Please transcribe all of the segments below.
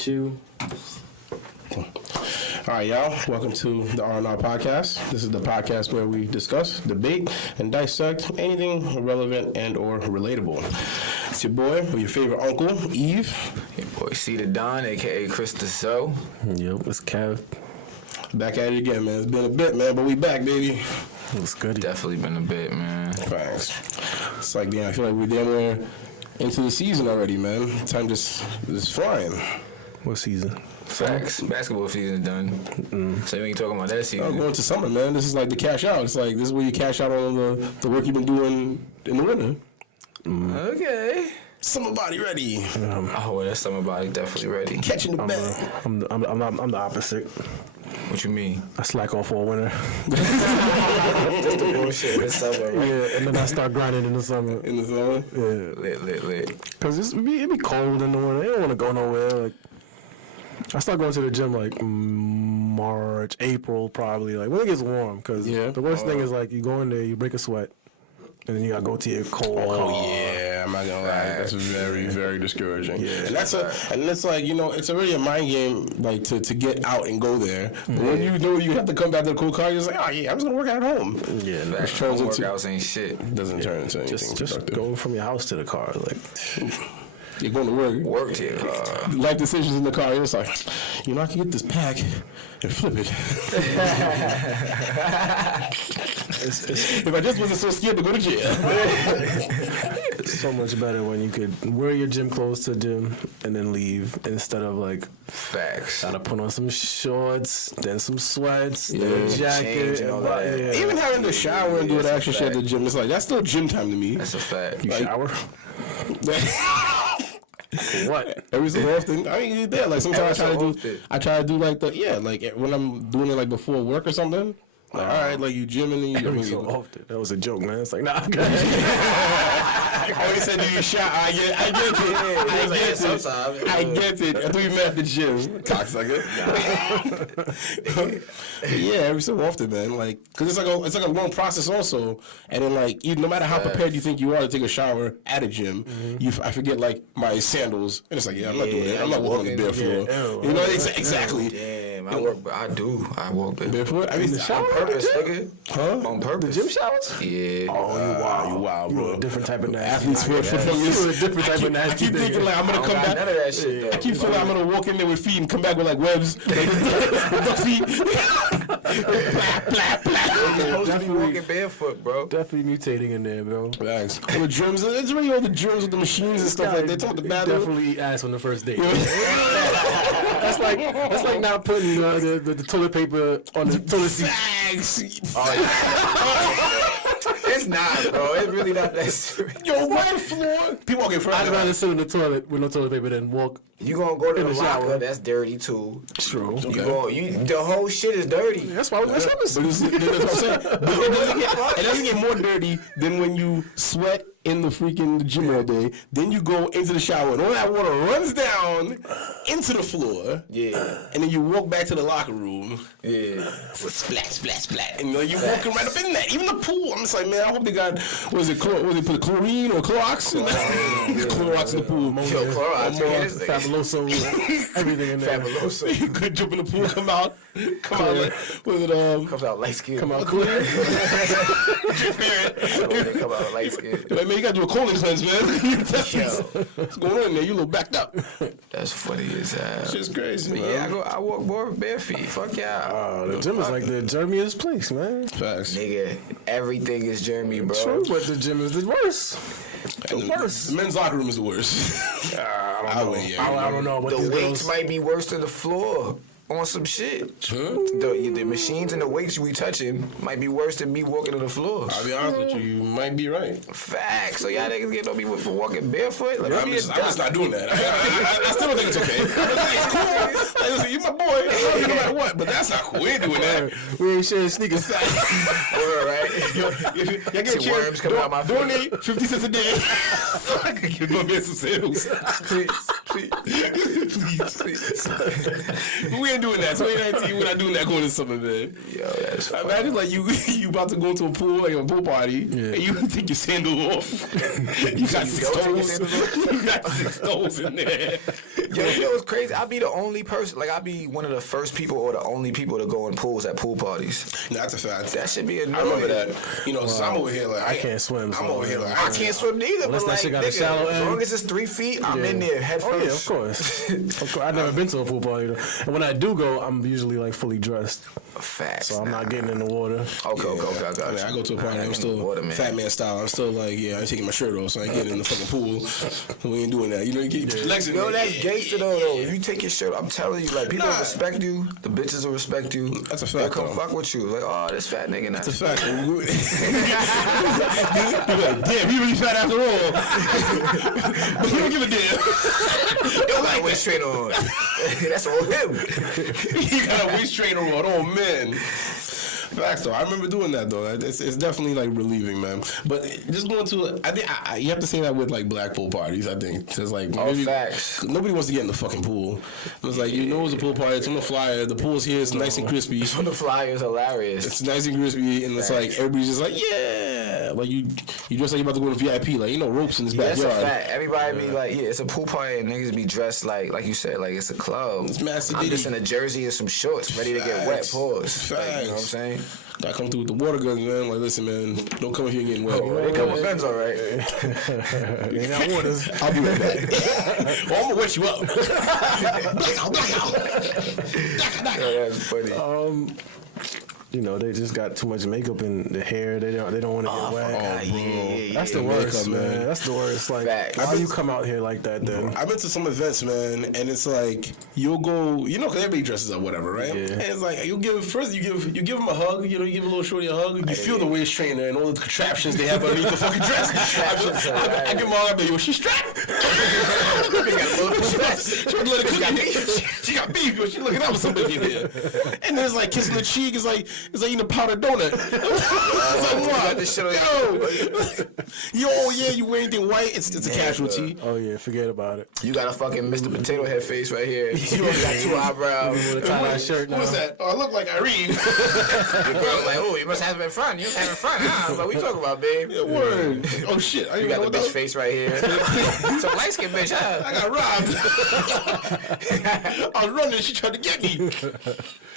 Chew. All right, y'all. Welcome to the RnR podcast. This is the podcast where we discuss, debate, and dissect anything relevant and or relatable. It's your boy, or your favorite uncle, Eve. Your boy, C the Don, a.k.a. Chris the So. Yep, it's Kev. Back at it again, man. It's been a bit, man, but we back, baby. It's good. Definitely been a bit, man. Thanks. It's like, damn, I feel like we're damn near into the season already, man. Time just is flying. What season? Facts. Basketball season's done. So you ain't talking about that season. I'm going to summer, man. This is like the cash out. It's like, this is where you cash out on the work you've been doing in the winter. Okay. Summer body ready. Oh, well, that's somebody definitely ready. Catching the bag. I'm the opposite. What you mean? I slack off all winter. Just the bullshit. It's summer, right? Yeah, and then I start grinding in the summer. In the summer? Yeah. Lit. Because it be cold in the winter. I don't want to go nowhere. Like, I start going to the gym like March, April, probably. Like when it gets warm. Because the worst thing is like you go in there, you break a sweat, and then you gotta go to your cold. Oh yeah, I'm not gonna lie. That's very, very discouraging. Yeah. And it's like, you know, it's already a mind game, like to get out and go there. But when you know you have to come back to the cool car, you're just like, oh yeah, I'm just gonna work out at home. Yeah, which turns into workouts ain't shit. Doesn't turn into anything just productive. go from your house to the car, like. You're going to work. Work to your car. Life decisions in the car. You're just like, you know, I can get this pack and flip it. If I just wasn't so scared to go to jail. It's so much better when you could wear your gym clothes to the gym and then leave instead of like Facts. gotta put on some shorts, then some sweats, then a Change jacket, and all that. Yeah. Even having to shower and do Yeah, that that's extra a shit at the fact. gym, it's like, that's still gym time to me. That's a fact. You shower? What? Every so often. I mean, there. Like sometimes I try to do like like when I'm doing it like before work or something. Like, all right, like you gymming and you. Every so often. That was a joke, man. It's like, nah. I always said do your shot. I get it. I thought you meant at the gym, cocksucker. Yeah, every so often, man. Like, cause it's like a long process also, and then like no matter how prepared you think you are to take a shower at a gym, I forget like my sandals, and it's like I'm not doing it. I'm not walking on the bare floor. You know exactly. Damn, I walk barefoot. I mean, on purpose, nigga. Huh? On purpose. Gym showers? Yeah. Oh, you wild, bro. You're a different type of nasty. Athlete's foot fungus. You're a different type of nasty. I keep thinking like I'm gonna come back. None of that shit, though. I keep feeling like I'm gonna walk in there with feet and come back with like webs, with duck feet. You're supposed to be walking barefoot, bro. Definitely mutating in there, bro. Thanks. All the gyms, it's really all the gyms with the machines and stuff like that. Talking about the battle. Definitely eat ass on the first date. That's like not putting the toilet paper on the toilet seat. Thanks. Oh, yeah. It's not, bro. It's really not that serious. Yo, what floor? People walking front. I'd rather sit in the toilet with no toilet paper than walk. You gonna go to In the the shower. locker? That's dirty too. True. The whole shit is dirty. That's why. That's what I'm saying. That's what I'm saying. But it doesn't get more dirty than when you sweat in the freaking gym all day. Then you go into the shower and all that water runs down into the floor. Yeah. And then you walk back to the locker room. Yeah. Splat. And you're walking right up in that. Even the pool. I'm just like, man, I hope they got, was it put chlorine or Clorox? Clorox in the pool. Yo, Clorox. Fabuloso, everything in there. Fabuloso. You could jump in the pool, come out like, was it, Comes out light skin. Come out clear. Come out light skin. Like, man, you gotta do a colon cleanse, man. What's going on in there? You look backed up. That's funny as hell. Shit's crazy, But man. yeah, I walk more bare feet. Fuck y'all. The gym is like the germiest place, man. Facts. Nigga, everything is Jeremy, bro. True, but the gym is the worst. The worst. The men's locker room is the worst. I don't know what The these weights girls. might be worse than the floor on some shit. The machines and the weights we touching might be worse than me walking on the floor. I'll be honest with you, you might be right. Facts. So y'all niggas get on me for walking barefoot? Like, I'm just not doing that. I still don't think it's okay. It's cool. Like, listen, you my boy. I love you no matter what, but that's not cool. We ain't doing that. We ain't sharing sneakers. Word, right? Y'all get a Some worms coming out my feet. donate 50 cents a day. So I can give my man some sandals. Please. We ain't doing that. 2019, we're not doing that going to summer, man. Yo, that's funny. Imagine like you about to go to a pool, like a pool party, and you take your sandal off. You got 6 toes. You got 6 toes in there. Yo, you know what's crazy? I'll be the only person, like, I'll be one of the first people or the only people to go in pools at pool parties. That's a fact. That should be annoying. I remember that. You know, so I'm over here like... I can't swim. I'm over here like... I can't swim neither, Unless but that like, shit got a shallow as end. long as it's 3 feet, I'm in there head first. Oh, yeah, of course. Of course. I've never been to a pool party, though. And when I do go, I'm usually, like, fully dressed. Facts. So I'm not getting in the water. Okay. I got you. I go to a party, I'm still fat man style. I'm still like, I ain't taking my shirt off, so I ain't getting in the fucking pool. We ain't doing that. You know, you get flexing. Yo, that's gangster though. If you take your shirt, I'm telling you, like, people will respect you. The bitches will respect you. That's a fact. They'll come fuck with you. Like, oh, this fat nigga. That's a fact. You're like, damn, you really fat after all. But you don't give a damn. Yo, like waist trainer on. That's all him. You got a waist trainer on. Oh, man. Facts though, I remember doing that though. It's definitely like relieving, man. But just going to, I think you have to say that with like black pool parties. I think because like facts. Nobody wants to get in the fucking pool. It's like you know it's a pool party. It's on the flyer. The pool's here. It's nice and crispy. It's on the flyer. It's hilarious. It's nice and crispy, and it's like everybody's just like like you dress like you about to go to VIP. Like ropes in this backyard. That's a fact. Everybody be like, it's a pool party, and niggas be dressed like you said, like it's a club. It's massive. I'm just in a jersey and some shorts, ready to get wet. Pause. Like, you know what I'm saying? I come through with the water guns, man. Like, listen, man, don't come here getting wet. They come with guns, all right. They got waters. I'll be right back. I'm gonna wet you up. That's funny. You know, they just got too much makeup in the hair. They don't want to get wet. That's the worst, man. That's the worst. Like, why you come out here like that, then? I've been to some events, man, and it's like you'll go, because everybody dresses up, whatever, right? Yeah. And it's like you give them a hug. You give a little shorty a hug. You feel the waist trainer and all the contraptions they have underneath the fucking dress. I give them all. I be, she strapped. She got beef. She looking out for somebody in here. And then it's like kissing the cheek. It's like eating a powdered donut. It's like, what? You wear anything white, it's a casualty. Oh, yeah, forget about it. You got a fucking Mr. Potato Head face right here. You only got 2 eyebrows. With a tie-dye shirt now. What's that? Oh, I look like Irene. The girl like, you must have been fun. You was having fun, huh? I was like, what you talking about, babe? Yeah, word. Oh, shit. You got the bitch face right here. Some light-skinned bitch, huh? I got robbed. I was running, she tried to get me.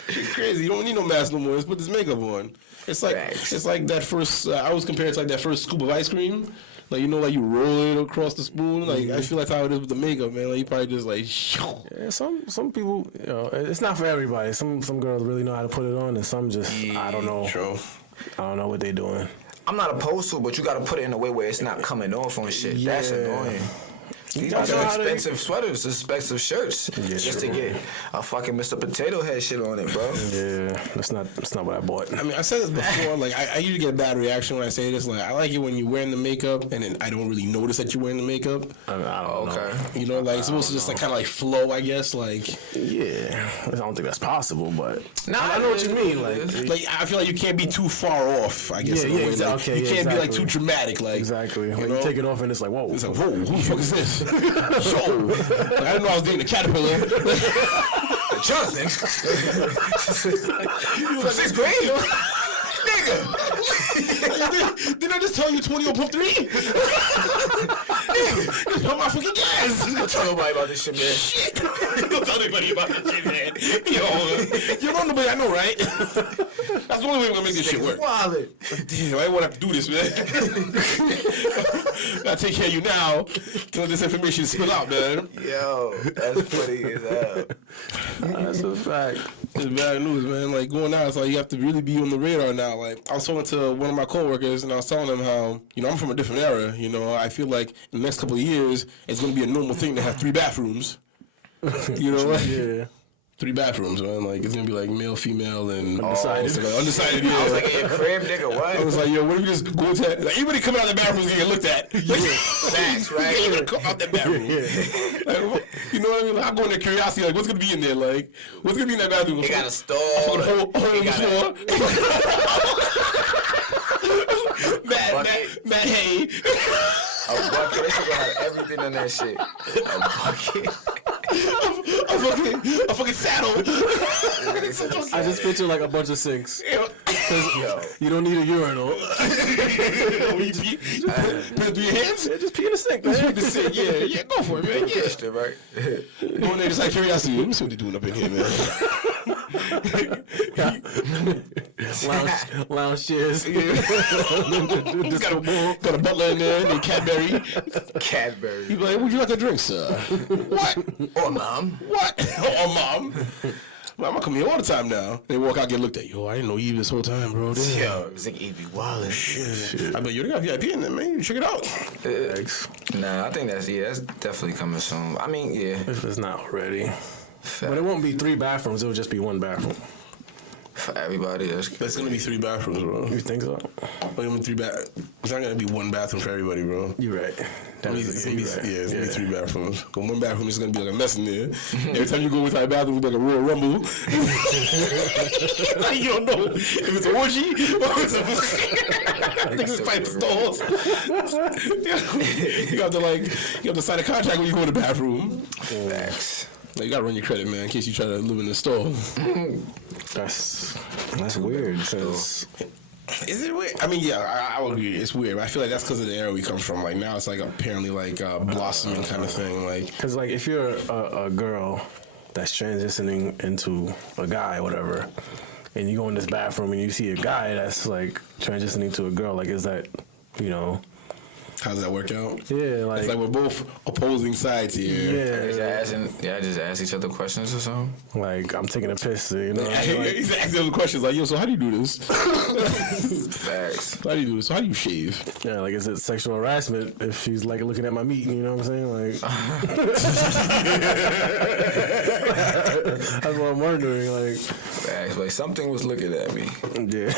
She's crazy. You don't need no mask no more. Let's put this makeup on. It's like that first. I always compare it to like that first scoop of ice cream. Like like you roll it across the spoon. Like I feel that's how it is with the makeup, man. Like you probably just like. Yeah, some people, it's not for everybody. Some girls really know how to put it on, and some just I don't know. True. I don't know what they doing. I'm not opposed to it, but you got to put it in a way where it's not coming off on shit. Yeah. That's annoying. These are expensive sweaters, expensive shirts, just to get a fucking Mr. Potato Head shit on it, bro. Yeah, that's not what I bought. I mean, I said this before. Like, I usually get a bad reaction when I say this. Like, I like it when you're wearing the makeup and then I don't really notice that you're wearing the makeup. I don't know. Like it's supposed to just like kind of like flow, I guess. Like, yeah, I don't think that's possible, but I know what you mean. Like I feel like you can't be too far off. I guess. Yeah, exactly. You can't be like too dramatic. Like, exactly. You take it off and it's like, whoa. It's like, whoa, who the fuck is this? I didn't know I was dating a caterpillar. Jonathan. From 6th grade? Nigga. Didn't I just tell you 20 on pump 3? Nigga, just pump my fucking gas. Don't tell nobody about this shit, man. Shit. Don't tell anybody about this shit, man. You don't know, but I know, right? That's the only way we're gonna make this shit work. Wallet. Damn, I didn't want to have to do this, man. I take care of you now. Don't let this information spill out, man. Yo, that's funny as hell. That's a fact. It's bad news, man. Like going out, it's like you have to really be on the radar now. Like I was talking to one of my coworkers, and I was telling him how I'm from a different era. I feel like in the next couple of years, it's gonna be a normal thing to have 3 bathrooms. Yeah. 3 bathrooms, man. Like it's gonna be like male, female, and undecided. Undecided. Yeah. I was like, yeah, crib, nigga, what? I was like, yo, what if we just go to like anybody coming out of the bathroom is gonna get looked at? Facts, right? Anybody come out that bathroom? Like, you know what I mean? Like, I go in there curiosity, like what's gonna be in there? Like what's gonna be in that bathroom? He got a stall. Hole in the floor. Matt Hay. A bucket. They should have everything in that shit. A bucket. A fucking saddle. I just picture like a bunch of sinks. You don't need a urinal. Put it through your hands? Yeah, just pee in the sink, man. Pee in the sink, yeah, go for it, man. Yeah. Pushed it, right? Go in there just like curiosity. Let me see what they're doing up in here, man. Lounge chairs. Got a butler in there, named Cadbury. Cadbury. He's like, would you like a drink, sir? What? Or mom. What? Or mom. Well, I'm gonna come here all the time now. They walk out, get looked at. Yo, I didn't know you this whole time, bro. Damn. Yo, it's like E.B. Wallace. Shit. I bet you got VIP in there, man. Check it out. Nah, I think that's definitely coming soon. I mean, yeah. If it's not already. But it won't be 3 bathrooms. It'll just be 1 bathroom. For everybody, that's gonna be 3 bathrooms, bro. You think so? It's not gonna be 1 bathroom for everybody, bro. You're right. It's gonna be 3 bathrooms. But 1 bathroom is gonna be like a mess in there. Every time you go inside a bathroom, it's like a Royal Rumble. You don't know if it's an orgy or it's a I think it's fight stalls. You have to sign a contract when you go to the bathroom. Facts. You gotta run your credit, man, in case you try to live in the store. That's weird. Cause is it weird? I mean, yeah, I would agree. It's weird. But I feel like that's because of the era we come from. Like now, it's like apparently like blossoming kind of thing. Like, because like if you're a girl that's transitioning into a guy, or whatever, and you go in this bathroom and you see a guy that's like transitioning to a girl, like is that, you know? How does that work out? Yeah, like... It's like we're both opposing sides here. Yeah. Just ask each other questions or something. Like, I'm taking a piss, you know? He's asking other questions like, yo, so how do you do this? Facts. How do you do this? So how do you shave? Yeah, like, is it sexual harassment if she's, like, looking at my meat, you know what I'm saying? Like... That's what I'm wondering, like... Facts. Like, something was looking at me. Yeah.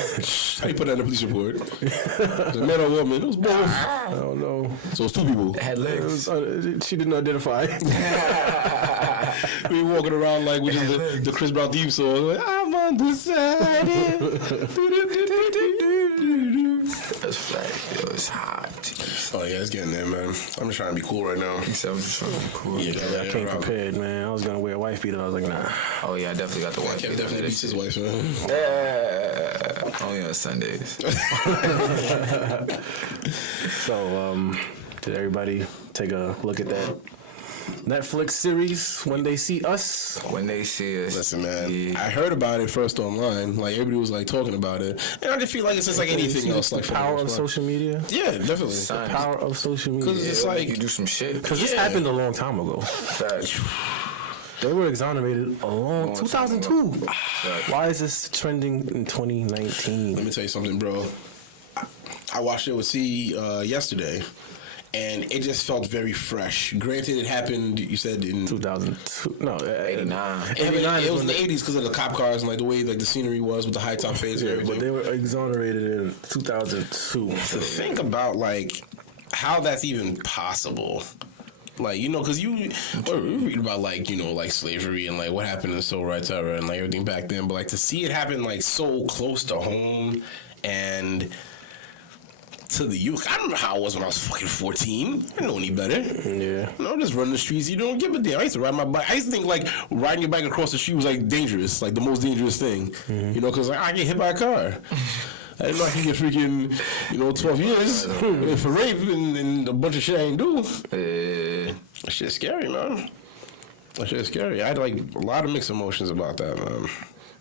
How you put that in the police report? Was it a man or a woman? It was both. I don't know. So it's 2 people. It had legs. She didn't identify. We walking around like which is the Chris Brown theme song. Like, I'm undecided. That's fact. Yo, it's hot. Oh yeah, it's getting there, man. I'm just trying to be cool right now. I'm just trying to be cool. Yeah, I came prepared, man. I was gonna wear a wife beater. I was like, nah. Oh yeah, I definitely got the wife beater. Definitely beats his wife, man. Yeah. Only on Sundays. So, did everybody take a look at that Netflix series, When They See Us? When They See Us. Listen, man, I heard about it first online. Like, everybody was, like, talking about it. And I just feel like it's just like anything else. Like, the power of social media? Yeah, definitely. The power of social media. Because it's like... You do some shit. Because this happened a long time ago. Facts. They were exonerated a long 2002. Why is this trending in 2019? Let me tell you something, bro. I watched it with C yesterday, and it just felt very fresh. Granted, it happened, you said, in 2002. No, 89. 89 it was in the 80s because of the cop cars and like the way like the scenery was with the high top fades and everything. But they were exonerated in 2002. To think about like how that's even possible. Like, you know, because you read about, like, you know, like, slavery and, like, what happened in the civil rights era and, like, everything back then. But, like, to see it happen, like, so close to home and to the youth. I don't know how I was when I was fucking 14. I didn't know any better. Yeah. You know, just running the streets. You don't give a damn. I used to ride my bike. I used to think, like, riding your bike across the street was, like, dangerous. Like, the most dangerous thing. Mm-hmm. You know, because, like, I get hit by a car. I didn't know I could get freaking, 12 years for rape and a bunch of shit I ain't do. That shit's scary, man. That shit's scary. I had, like, a lot of mixed emotions about that, man.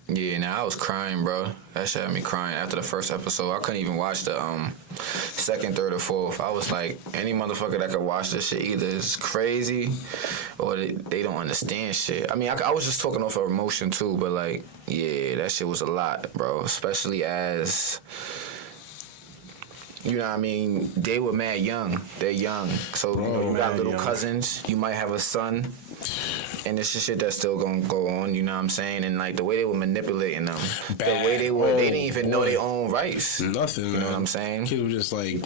Yeah, I was crying, bro. That shit had me crying after the first episode. I couldn't even watch the second, third, or fourth. I was like, any motherfucker that could watch this shit either is crazy or they don't understand shit. I mean, I was just talking off of emotion too, but like, yeah, that shit was a lot, bro. Especially as, you know what I mean? They were mad young. They're young. So, you got little cousins. You might have a son. And it's just shit that's still gonna go on, you know what I'm saying? And like the way they were manipulating them, the way they didn't even know their own rights. Nothing, man. You know what I'm saying? Kids were just like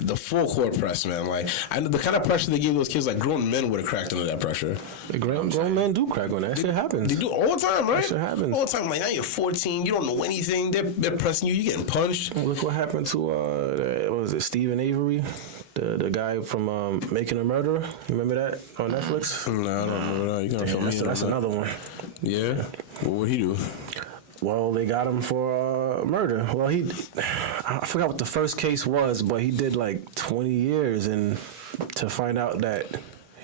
the full court press, man. Like I know the kind of pressure they gave those kids, like grown men would have cracked under that pressure. The grown men do crack on that. Shit happens. They do all the time, right? That shit happens all the time. Like now you're 14, you don't know anything. They're pressing you. You getting punched. Look what happened to what was it, Stephen Avery? The guy from Making a Murderer. You remember that on Netflix? No, I don't remember that. You gotta show me. That's another one. Yeah? What would he do? Well, they got him for murder. Well, I forgot what the first case was, but he did like 20 years, and to find out that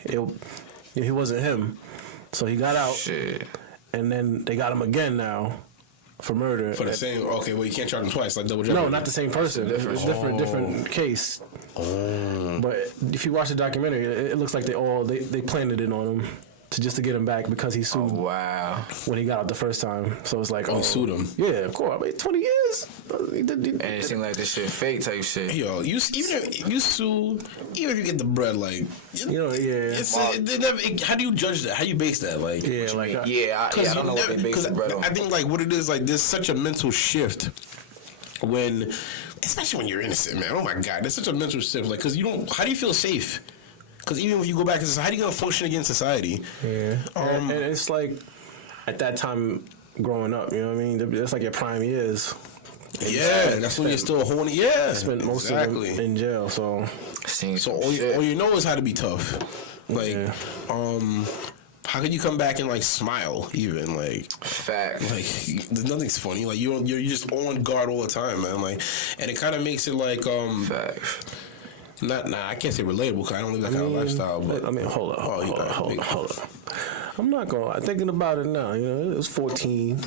he wasn't him, so he got out. Shit. And then they got him again now for murder. For the same. Okay, well you can't charge him twice, like double jeopardy. No, not the same person. It's different case. But if you watch the documentary, it looks like they planted it on him to get him back because he sued. Oh, wow. When he got out the first time, so it's like, he sued him. Yeah, of course. I mean, 20 years. And it seemed like this shit fake type shit. Yo, even if you sue, even if you get the bread, like how do you judge that? How do you base that? Like, yeah, like I don't know what they base the bread on. I think like what it is, like there's such a mental shift when, especially when you're innocent, man. Oh my God, there's such a mental shift. Like, cause how do you feel safe? Because even if you go back to society, how do you gonna function against society? Yeah, and it's like at that time growing up, you know what I mean? It's like your prime years. Yeah, that's when you're still horny. Yeah, spent most of them in jail. So all you know is how to be tough. Like, how can you come back and like smile? Even like fact. Like nothing's funny. Like you're just on guard all the time, man. Like, and it kind of makes it like fact. I can't say relatable because I don't live that kind of lifestyle. But I mean, hold up. I'm not going. Thinking about it now. You know, it was 14,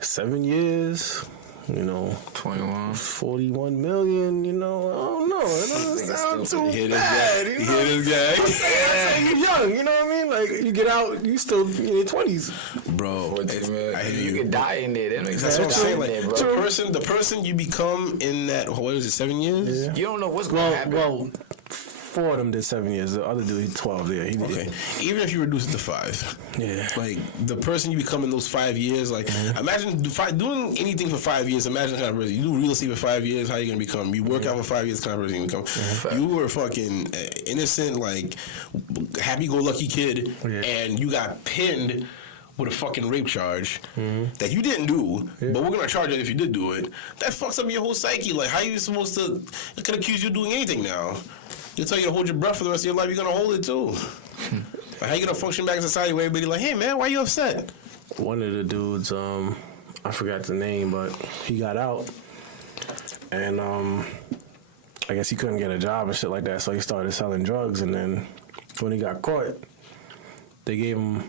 7 years. You know, 21, 41 million. You know, I don't know. It doesn't sound too bad. You hear this guy? You're young. You know what I mean? Like you get out, you still in your 20s, bro. I hear you can die in there. That's what I'm saying. Like the person you become in that. What was it? 7 years? Yeah. You don't know what's going to happen. Well, 4 of them did 7 years. The other dude, 12. Yeah, he did. Okay. Even if you reduce it to 5. Yeah. Like the person you become in those 5 years. Like imagine doing anything for 5 years. Imagine kind of person you do real estate for 5 years. How you gonna become? You work out for 5 years. Kind of person you become. You were a fucking innocent, like happy-go-lucky kid, and you got pinned with a fucking rape charge that you didn't do, but we're gonna charge you if you did do it. That fucks up your whole psyche. Like, how are you supposed to? It could accuse you of doing anything now. They tell you to hold your breath for the rest of your life. You're gonna hold it too. How you gonna function back in society where everybody like, hey man, why you upset? One of the dudes, I forgot the name, but he got out, and I guess he couldn't get a job and shit like that, so he started selling drugs. And then when he got caught, they gave him.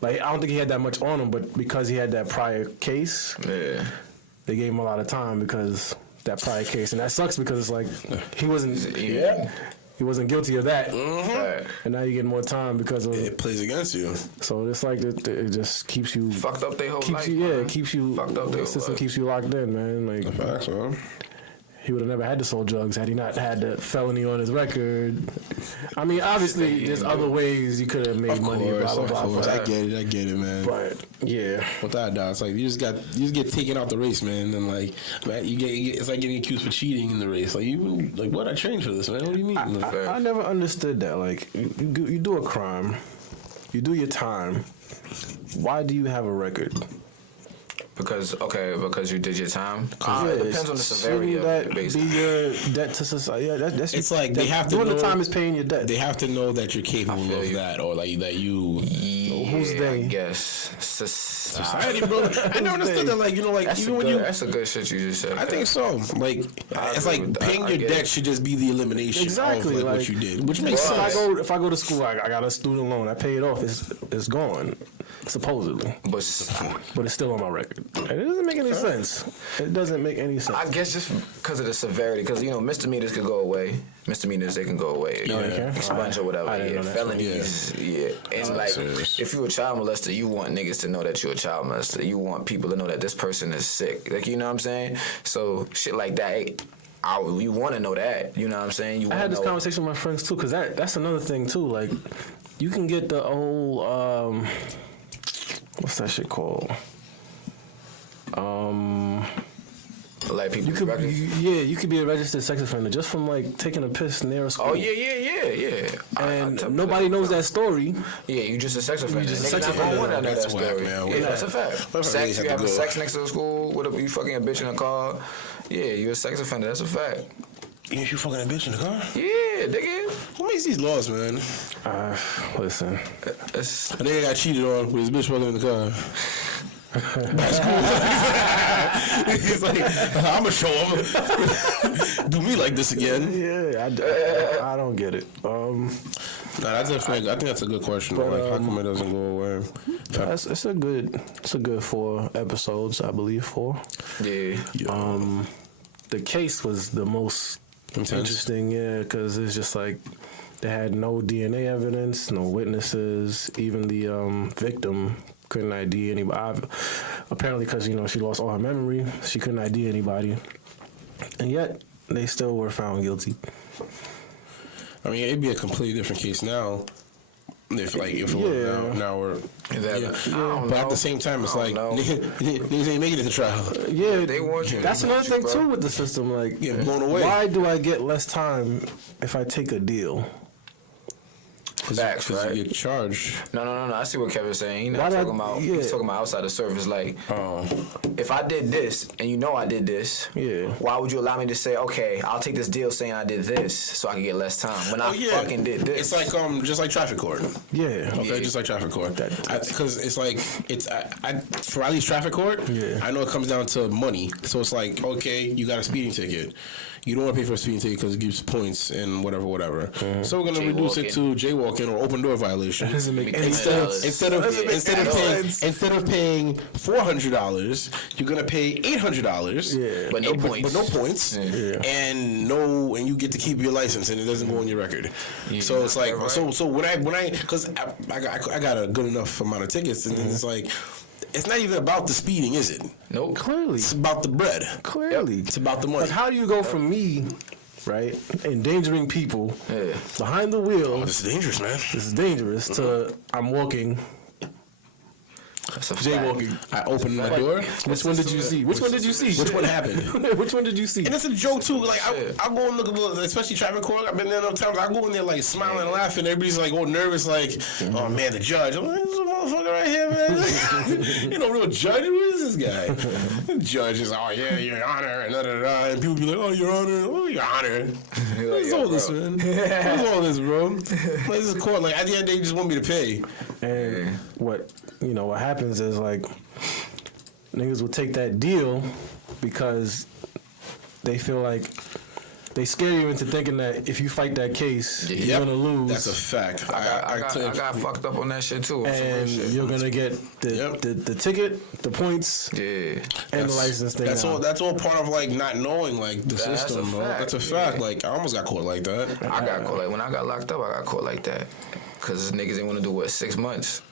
Like, I don't think he had that much on him, but because he had that prior case, they gave him a lot of time because that prior case, and that sucks because it's like he wasn't guilty of that, and now you get more time because of it plays against you. So it's like it just keeps you fucked up their whole life. It keeps you fucked up. The system keeps you locked in, man. Like facts, man. He would have never had to sell drugs had he not had the felony on his record. I mean, obviously, there's other ways you could have made money. Blah, blah, blah, I get it, man. But yeah, without doubt, it's like you just get taken out the race, man. And like, man, it's like getting accused for cheating in the race. Like what? I trained for this, man. What do you mean? I never understood that. Like, you do a crime, you do your time. Why do you have a record? Because you did your time. It depends on the severity of it. Basically, be your debt to society. Yeah, that's. It's like they have to doing know, the time is paying your debt. They have to know that you're capable of that, or like that you. Yeah, who's they? I guess society, bro. I never understood that. Like that's a good shit you just said. I think so. Like it's like paying your debt should just be the elimination of what you did, which makes sense. If I go to school, I got a student loan. I pay it off. It's gone. Supposedly, but it's still on my record. It doesn't make any sense. It doesn't make any sense. I guess just because of the severity, because misdemeanors could go away. Misdemeanors they can go away. No, they can. Expunge or whatever. Felonies. Yeah. And like, if you're a child molester, you want niggas to know that you're a child molester. You want people to know that this person is sick. Like, you know what I'm saying? So shit like that. You want to know that. You know what I'm saying? I had this conversation with my friends too, because that's another thing too. Like, you can get the whole. What's that shit called? Like people. You could be a registered sex offender just from like taking a piss near a school. Oh yeah. And nobody knows that story. Yeah, you just a sex offender. You just a sex offender. That's that story. Yeah, that's a fact. Sex, you having sex next to the school. You fucking a bitch in a car. Yeah, you a sex offender. That's a fact. You fucking a bitch in the car? Yeah, nigga. Who makes these laws, man? Listen. I think I got cheated on with his bitch fucking in the car. That's cool. He's like, I'm gonna show him. Do me like this again. Yeah, I don't get it. Nah, that's definitely. I think that's a good question. But, like, how come it doesn't go away? It's a good 4 episodes, I believe 4. Yeah. The case was the most interesting, yeah, because it's just like they had no DNA evidence, no witnesses, even the victim couldn't ID anybody. Apparently, because she lost all her memory, she couldn't ID anybody, and yet they still were found guilty. I mean, it'd be a completely different case now. If now we're but at the same time, it's like niggas ain't making it to trial. Yeah, they want you. That's another thing too with the system. Like, blown away. Why do I get less time if I take a deal? Facts, right? You get charged. No. I see what Kevin's saying. He's not talking about. He's talking about outside the surface. Like, if I did this and I did this, why would you allow me to say, okay, I'll take this deal saying I did this so I can get less time when I fucking did this? It's like just like traffic court. Yeah. Okay, just like traffic court. Because it's like for at least traffic court. Yeah. I know it comes down to money. So it's like, okay, you got a speeding ticket. You don't want to pay for a speeding ticket because it gives points and whatever. Mm-hmm. So we're gonna reduce it to jaywalking or open door violation. Instead of paying $400, you're gonna pay $800. Yeah, but no points. Yeah. And you get to keep your license and it doesn't go on your record. Yeah, so it's like so when I because I got a good enough amount of tickets and it's like. It's not even about the speeding, is it? Nope. Clearly. It's about the bread. Clearly. It's about the money. Like, how do you go from me, right, endangering people behind the wheel? Oh, this is dangerous, man. This is dangerous to I'm walking. Jaywalking. I opened my door. Which one did you see? Which one happened? Which one did you see? And it's a joke too. Like I go and look, especially traffic court. I've been there enough times. I go in there like smiling and laughing. Everybody's like all nervous, like, oh man, the judge. I'm like, this is a motherfucker right here, man. You know, real judge. Who is this guy? The judge is, oh yeah, Your Honor, and and people be like, oh, Your Honor, oh, Your Honor. What's all this, man? What's all this, bro? Like, this is court. Like at the end, they just want me to pay. And what happens is like niggas will take that deal because they feel like they scare you into thinking that if you fight that case, you're gonna lose. That's a fact. I got fucked up on that shit too. And you're gonna get the ticket, the points, and the license thing. That's all part of like not knowing like the system, bro. That's a fact. Like I almost got caught like that. I got caught when I got locked up. I got caught like that because niggas didn't want to do 6 months.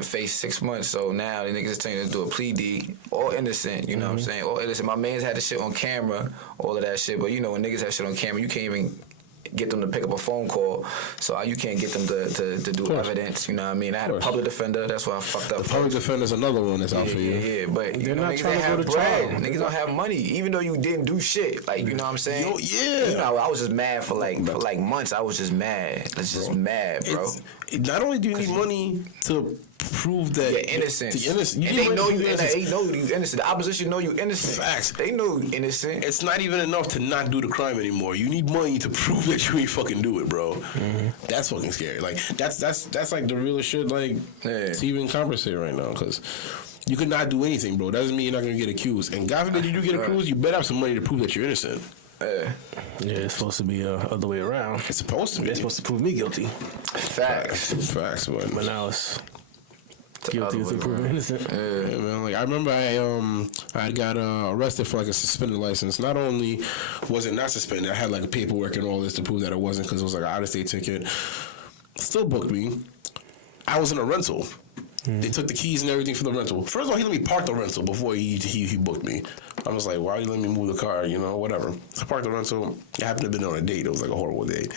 Face 6 months. So now the niggas is telling you to do a plea deed, all innocent, you know what I'm saying? All innocent. My mans had the shit on camera, all of that shit. But when niggas have shit on camera, you can't even get them to pick up a phone call. So you can't get them to do evidence, you know what I mean? I had a public defender, that's why I fucked up. The public defender's another one that's out for you. Yeah, but they're not niggas trying ain't to go have to bread. trial. Niggas don't have money, even though you didn't do shit. Like, you know what I'm saying? I was just mad for months. I was just mad. Bro. Not only do you need money to prove that you're innocent. And they know you innocent. The opposition know you innocent. Facts. They know you innocent. It's not even enough to not do the crime anymore. You need money to prove that you ain't fucking do it, bro. That's fucking scary. Like that's like the realest shit. Like to even compensate right now, because you could not do anything, bro. Doesn't mean you're not gonna get accused. And God forbid you do get accused, you better have some money to prove that you're innocent. Yeah, it's supposed to be other way around. It's supposed to be. They're supposed to prove me guilty. Facts, but now it's guilty is proven innocent. Yeah, man. Like I remember, I got arrested for like a suspended license. Not only was it not suspended, I had like paperwork and all this to prove that it wasn't, because it was like an out-of-state ticket. Still booked me. I was in a rental. They took the keys and everything for the rental. First of all, he let me park the rental before he booked me. I was like, why are you letting me move the car? Whatever. I parked the rental. I happened to have been on a date. It was like a horrible date.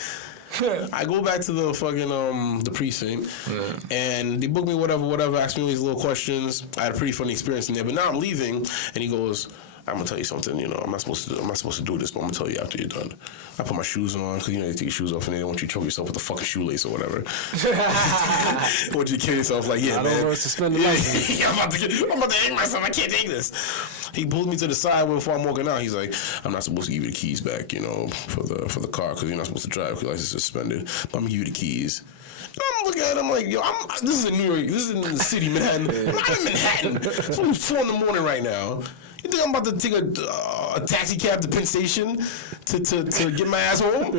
I go back to the fucking the precinct, and they booked me whatever. Asked me all these little questions. I had a pretty funny experience in there. But now I'm leaving, and he goes, I'm gonna tell you something. I'm not supposed to do this, but I'm gonna tell you after you're done. I put my shoes on, because you take your shoes off and they don't want you to choke yourself with a fucking shoelace or whatever. I want you to kill yourself like, yeah, I man. don't know to suspend the license. I'm about to hang myself. I can't take this. He pulled me to the side before I'm walking out. He's like, I'm not supposed to give you the keys back, for the car, because you're not supposed to drive because your license is suspended. But I'm gonna give you the keys. I'm looking at him like, yo, this is in New York. This is in the city, Manhattan. I'm not in Manhattan. It's only 4 in the morning right now. You think I'm about to take a taxi cab to Penn Station to get my ass home?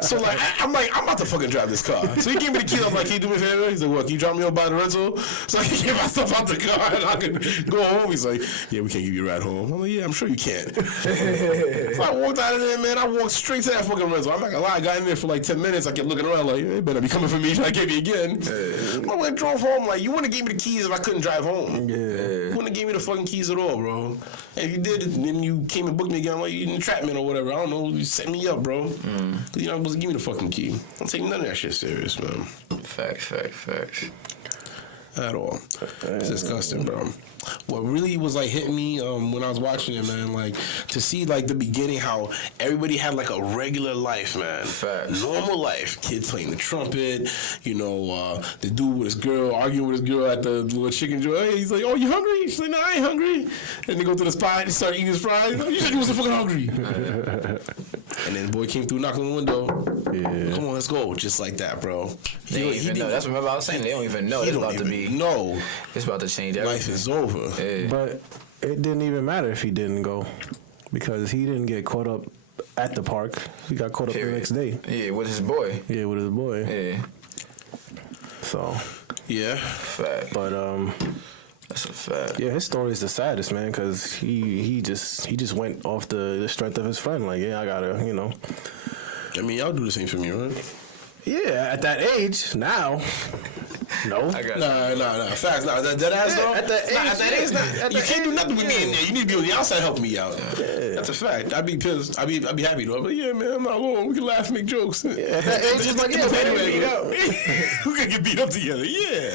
So like, I'm about to fucking drive this car. So he gave me the key. I'm like, can you do me a favor? He's like, what? Can you drop me off by the rental? So I can get myself out the car and I can go home. He's like, yeah, we can't give you a ride home. I'm like, yeah, I'm sure you can. So I walked out of there, man. I walked straight to that fucking rental. I'm not gonna lie. I got in there for like 10 minutes. I kept looking around like, they better be coming for me. Trying to get me again. I went and drove home. Like, you wouldn't have gave me the keys if I couldn't drive home. Yeah. You wouldn't have gave me the fucking keys at all, bro. And if you did, then you came and booked me again. I'm like, you entrapment or whatever. I don't know. You set me up, bro. Because you're not supposed to give me the fucking key. I'm taking none of that shit serious, man. Facts. At all. It's disgusting, bro. What really was like hitting me when I was watching it, man, like to see like the beginning, how everybody had like a regular life, man. Facts. Normal life. Kid playing the trumpet, you know, the dude with his girl arguing with his girl at the little chicken joint. Hey, he's like, "Oh, you hungry?" She's like, "No, I ain't hungry." And they go to the spot and start eating his fries. You said you wasn't fucking hungry. And then the boy came through, knocked on the window. Yeah. Come on, let's go. Just like that, bro. They don't even know. That's what I was saying. They don't even know. It's about to be. No. It's about to change everything. Life is over. Yeah. But it didn't even matter if he didn't go, because he didn't get caught up at the park. He got caught up the next day. Yeah, with his boy. Yeah, with his boy. Yeah. So. Yeah. Fact. But that's a fact. Yeah, his story is the saddest, man, because he just went off the strength of his friend. Like, yeah, I gotta, you know. I mean, y'all do the same for me, right? Yeah, at that age, now. No. Nah. Facts. Nah, that ass though. At that age, you can't do nothing with me in there. You need to be on the outside helping me out. Yeah. That's a fact. I'd be pissed. I'd be happy though. But yeah, man, I'm not going. We can laugh, make jokes. Yeah. At that age, it's like, yeah, we can get beat up together. Yeah.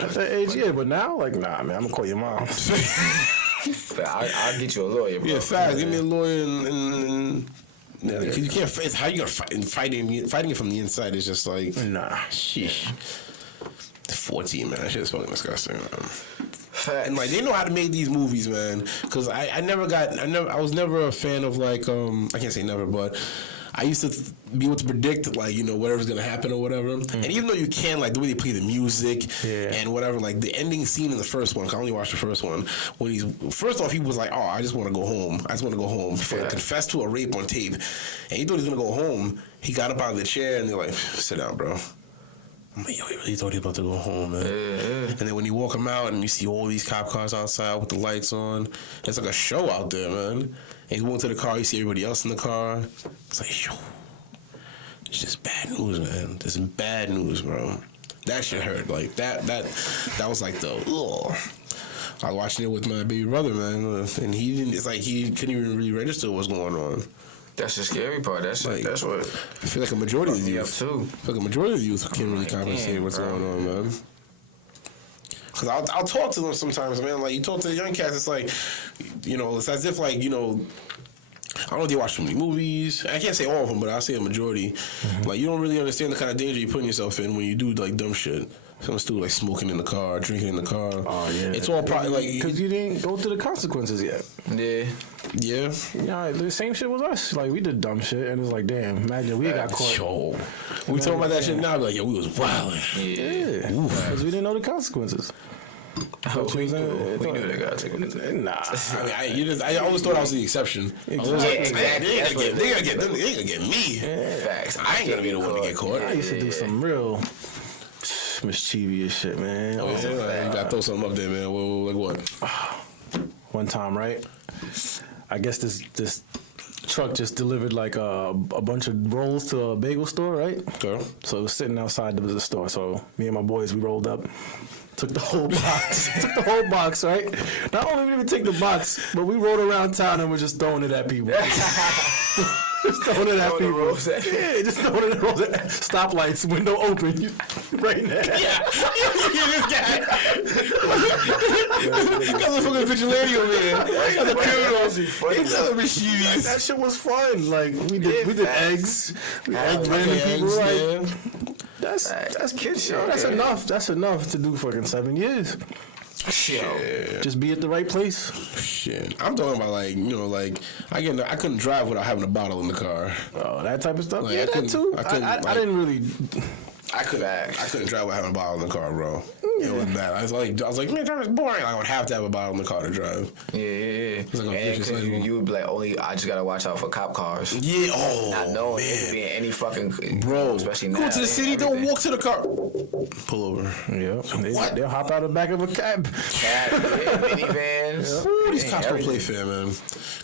At that age, yeah. But now, like, nah, man, I'm gonna call your mom. I'll get you a lawyer, bro. Yeah, facts. Give me a lawyer and yeah, cause you can't. It's how you gonna fight? And fighting it from the inside is just like sheesh. 14, man. That shit's fucking disgusting, man. And like they know how to make these movies, man. Cause I was never a fan of like I can't say never, but I used to be able to predict like, you know, whatever's gonna happen or whatever. And even though you can, like the way they play the music and whatever, like the ending scene in the first one, 'cause I only watched the first one, when he's first off he was like, oh, I just want to go home. He confessed to a rape on tape, and he thought he was gonna go home. He got up out of the chair and they're like, sit down, bro. I'm like, yo, he really thought he was about to go home, man. And then when you walk him out and you see all these cop cars outside with the lights on, it's like a show out there, man. And you walk to the car, you see everybody else in the car. It's like, yo, it's just bad news, man. This is bad news, bro. That shit hurt. Like that was like the ugh. I was watching it with my baby brother, man, and he didn't. It's like he couldn't even really register what's going on. That's the scary part. That's what. I feel like a majority of the youth too. I feel like a majority of the youth can't really compensate what's going on, man. Cause I'll talk to them sometimes, man. Like you talk to the young cats, it's like, you know, it's as if like, you know, I don't know if they watch too many movies. I can't say all of them, but I'll say a majority. Mm-hmm. Like you don't really understand the kind of danger you're putting yourself in when you do like dumb shit. Some still like smoking in the car, drinking in the car. Oh yeah, it's all probably like because you didn't go through the consequences yet. Yeah. Yeah, the same shit with us. Like we did dumb shit, and it's like, damn, imagine we got caught. Yo, we talking about that shit now. Like, yo, we was wilding. Yeah, because we didn't know the consequences. We knew they got to take it. Nah, I mean, I always thought I was the exception. Exactly. They gotta get me. Yeah. Facts. I ain't gonna be the one to get caught. I used to do some real mischievous shit, man. Oh, yeah, you gotta throw something up there, man. Like what? One time, right? I guess this truck just delivered like a bunch of rolls to a bagel store, right? Okay. So it was sitting outside the store. So me and my boys, we rolled up, took the whole box, right? Not only did we take the box, but we rode around town and we're just throwing it at people. Just throwing it at people. Yeah, just throwing it at rolls. Stoplights, window open, right now. Yeah, this guy. Got a fucking vigilante over here. Got the criminal. Mischievous. That shit was fun. Like we did eggs. We egged random people. Like that's kid shit. That's enough. That's enough to do fucking 7 years. Shit. Just be at the right place. Shit. I'm talking about like, you know, like I couldn't drive without having a bottle in the car. Oh, that type of stuff. Like, yeah, that too. I didn't really. I couldn't drive without having a bottle in the car, bro. It was bad. I was like, man, driving's boring. I would have to have a bottle in the car to drive. Yeah. Because you would be like, I just gotta watch out for cop cars. Yeah. Not knowing it could be in any fucking bro. Especially go now, to the city. Don't walk to the car. Pull over. Yeah. They'll hop out of the back of a cab. Minivans. Ooh, these cops don't play fair, man.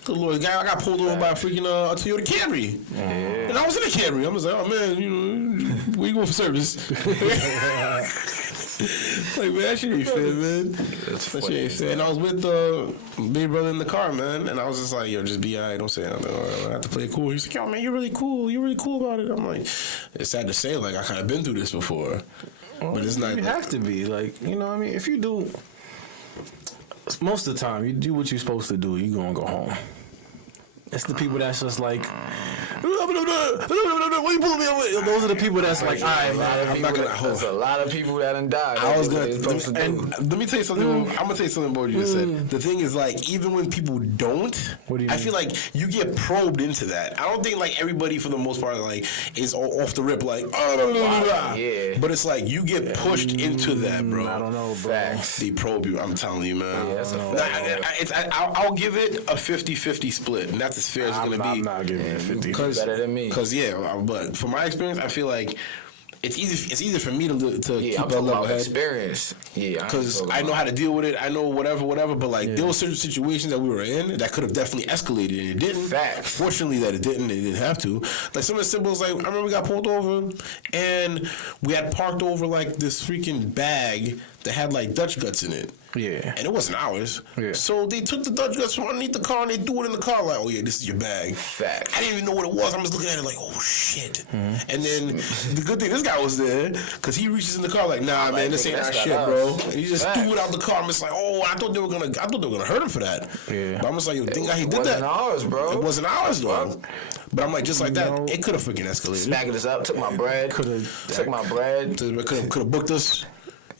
Good lord, I got pulled over by a freaking a Toyota Camry, and I was in a Camry. I was like, oh man, where you going for service? Like, man, that shit ain't fair, man. That shit ain't fair. And I was with big brother in the car, man, and I was just like, yo, just be alright, don't say nothing. I have to play it cool. He's like, yo, man, you're really cool. You're really cool about it. I'm like, it's sad to say, like, I kind of been through this before, but it's not. You have to be like, you know what I mean? If you do, most of the time, you do what you're supposed to do, you gonna go home. It's the people that's just like, what you pulling me over? Those are the people that's like, all right, man, I'm not gonna hold. There's a lot of people that done died. I was gonna, let me tell you something. I'm gonna tell you something about what you just said. The thing is, like, even when people don't, I feel like you get probed into that. I don't think like everybody, for the most part, like is off the rip, like, yeah. But it's like you get pushed into that, bro. I don't know, bro. Facts. They probe you. I'm telling you, man. Yeah, that's a fact. I'll give it a 50-50 split, and that's as fair as it's gonna be. I'm not giving it 50. Better than me. Because but from my experience, I feel like it's easy for me to keep I'm a level head. Experience. Yeah, because I know how to deal with it. I know whatever. But like there were certain situations that we were in that could have definitely escalated, and it didn't. Facts. Fortunately, that it didn't. It didn't have to. Like some of the symbols, like I remember we got pulled over, and we had parked over like this freaking bag that had like Dutch guts in it. Yeah. And it wasn't ours. Yeah. So they took the Dutch guts from underneath the car and they threw it in the car like, oh yeah, this is your bag. Fact. I didn't even know what it was. I'm just looking at it like, oh shit. And then the good thing, this guy was there because he reaches in the car like, nah, man, this ain't our shit, bro. And he just threw it out the car. I'm just like, oh, I thought they were gonna hurt him for that. Yeah. But I'm just like, the guy he did that. It wasn't ours, bro. It wasn't ours, though. But I'm like, just like that, it could have freaking escalated. Smacking us up, took my bread. Could have booked us.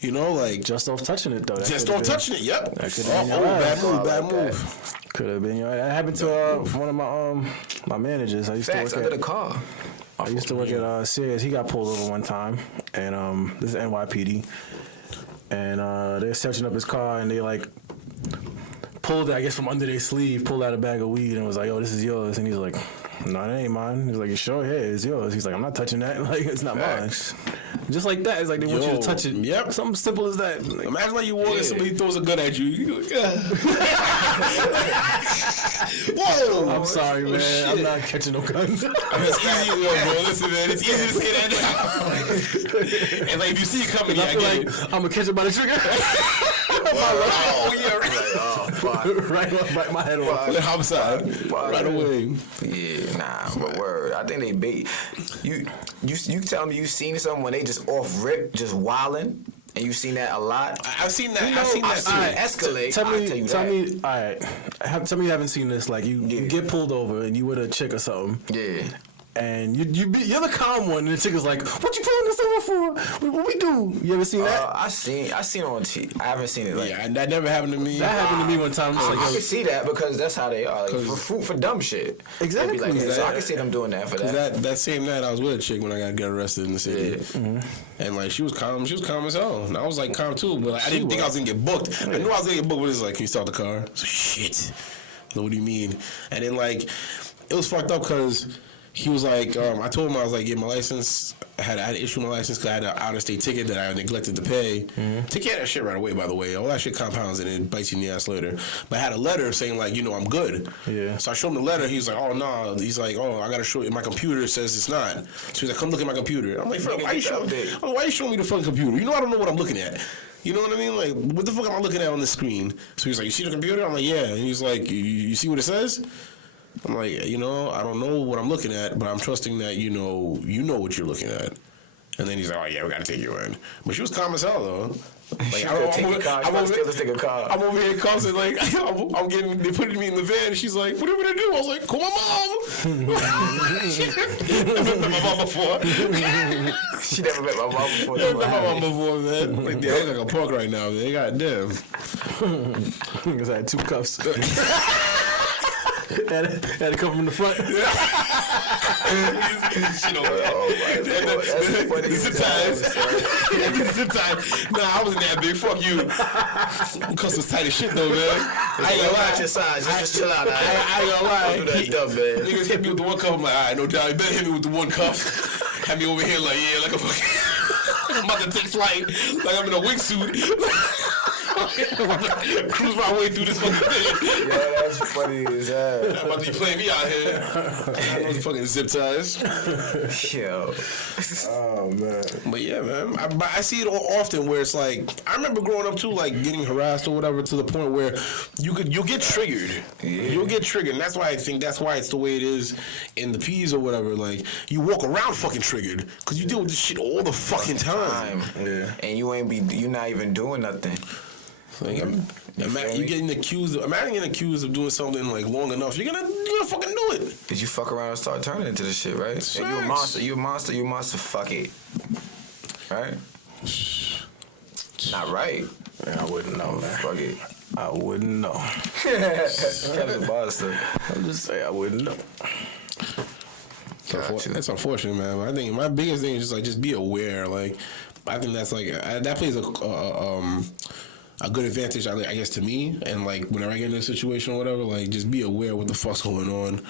You know, like just off touching it though. Just off touching it. Yep. Bad move. Could have been. That happened to one of my managers. I used to work under the car. I used to work at Sears. He got pulled over one time, and this is NYPD, and they're searching up his car, and they like pulled, I guess, from under their sleeve, pulled out a bag of weed, and was like, "Oh, this is yours," and he's like, "No, it ain't mine." He's like, "You sure? Yeah, it's yours." He's like, "I'm not touching that. Like, it's not mine." Just like that. It's like they want you to touch it. Yep. Something simple as that. Like, imagine like you walk and somebody throws a gun at you. Whoa! I'm sorry, man. Shit. I'm not catching no gun. It's easy, bro. Listen, man. It's easy to say that now. And like if you see it coming, I feel like I'm gonna catch it by the trigger. Oh yeah, right. Right my head off. The homicide. Right away. Yeah, nah, but word. I think they bait. You tell me you seen something when they just off rip, just wilding, and you seen that a lot. I've seen that. I've seen that escalate. Tell me. All right. Tell me you haven't seen this. Like you get pulled over and you with a chick or something. Yeah. And you're the calm one, and the chick is like, "What you pulling us over for? What we do?" You ever seen that? I seen it on TV. I haven't seen it. Like, yeah, that never happened to me. That happened to me one time. I can see that because that's how they are. Like, for dumb shit. Exactly. Like that. So I can see them doing that for that. That same night I was with a chick when I got arrested in the city. Yeah. And like she was calm. She was calm as hell. And I was like calm too. But like, I didn't think I was gonna get booked. I knew I was gonna get booked. But it's like, can you start the car? I was like, shit. What do you mean? And then like, it was fucked up because he was like, I told him, I was like, my license. I had to issue my license because I had an out-of-state ticket that I neglected to pay. Take care of that shit right away, by the way. All that shit compounds and it bites you in the ass later. But I had a letter saying, like, I'm good. Yeah. So I showed him the letter. He's like, oh, no. He's like, oh, I got to show you. My computer says it's not. So he's like, come look at my computer. I'm like, why you showing me the fucking computer? I don't know what I'm looking at. You know what I mean? Like, what the fuck am I looking at on the screen? So he's like, you see the computer? I'm like, yeah. And he's like, you see what it says? I'm like, I don't know what I'm looking at, but I'm trusting that you know what you're looking at. And then he's like, oh yeah, we gotta take you in. But she was calm as hell though. Like I'm over here cussing, like I'm getting. They put me in the van. And she's like, what are we gonna do? I was like, call my mom. She never met my mom before. She never met my mom before. Never met my mom before, man. Like they look like a punk right now, man. Goddamn. Niggas had 2 cuffs. Had to come from the front. Shit over there. The zip ties. Zip ties. Nah, I wasn't that big. Fuck you. Cuss was tight as shit though, man. I ain't gonna lie. Your size. Just chill out. I ain't gonna lie. Don't do that dumb, man. Niggas hit me with the one cuff. I'm like, all right, no doubt. You better hit me with the one cuff. Have me over here like, yeah, like a fucking. I'm about to take flight. Like I'm in a wingsuit. Cruise my way through this fucking thing. Yeah, that's funny as hell. I'm about to be playing me out here. I know the fucking zip ties. Yo. Oh man. But yeah, man. I see it often where it's like I remember growing up too, like getting harassed or whatever to the point where you'll get triggered. Yeah. You'll get triggered, and that's why I think that's why it's the way it is in the P's or whatever. Like you walk around fucking triggered because you deal with this shit all the fucking time. Yeah. And you not even doing nothing. Like, you getting accused of doing something like long enough, you're gonna fucking do it. Did you fuck around and start turning into this shit, right? And you a monster, fuck it. Right? Not right. Man, I wouldn't know, man. Fuck it. I wouldn't know. Kind of a monster. I'm just saying I wouldn't know. That's unfortunate, man. I think my biggest thing is just be aware. Like, I think that's like that plays a good advantage, I guess, to me. And like whenever I get in a situation or whatever, like just be aware what the fuck's going on.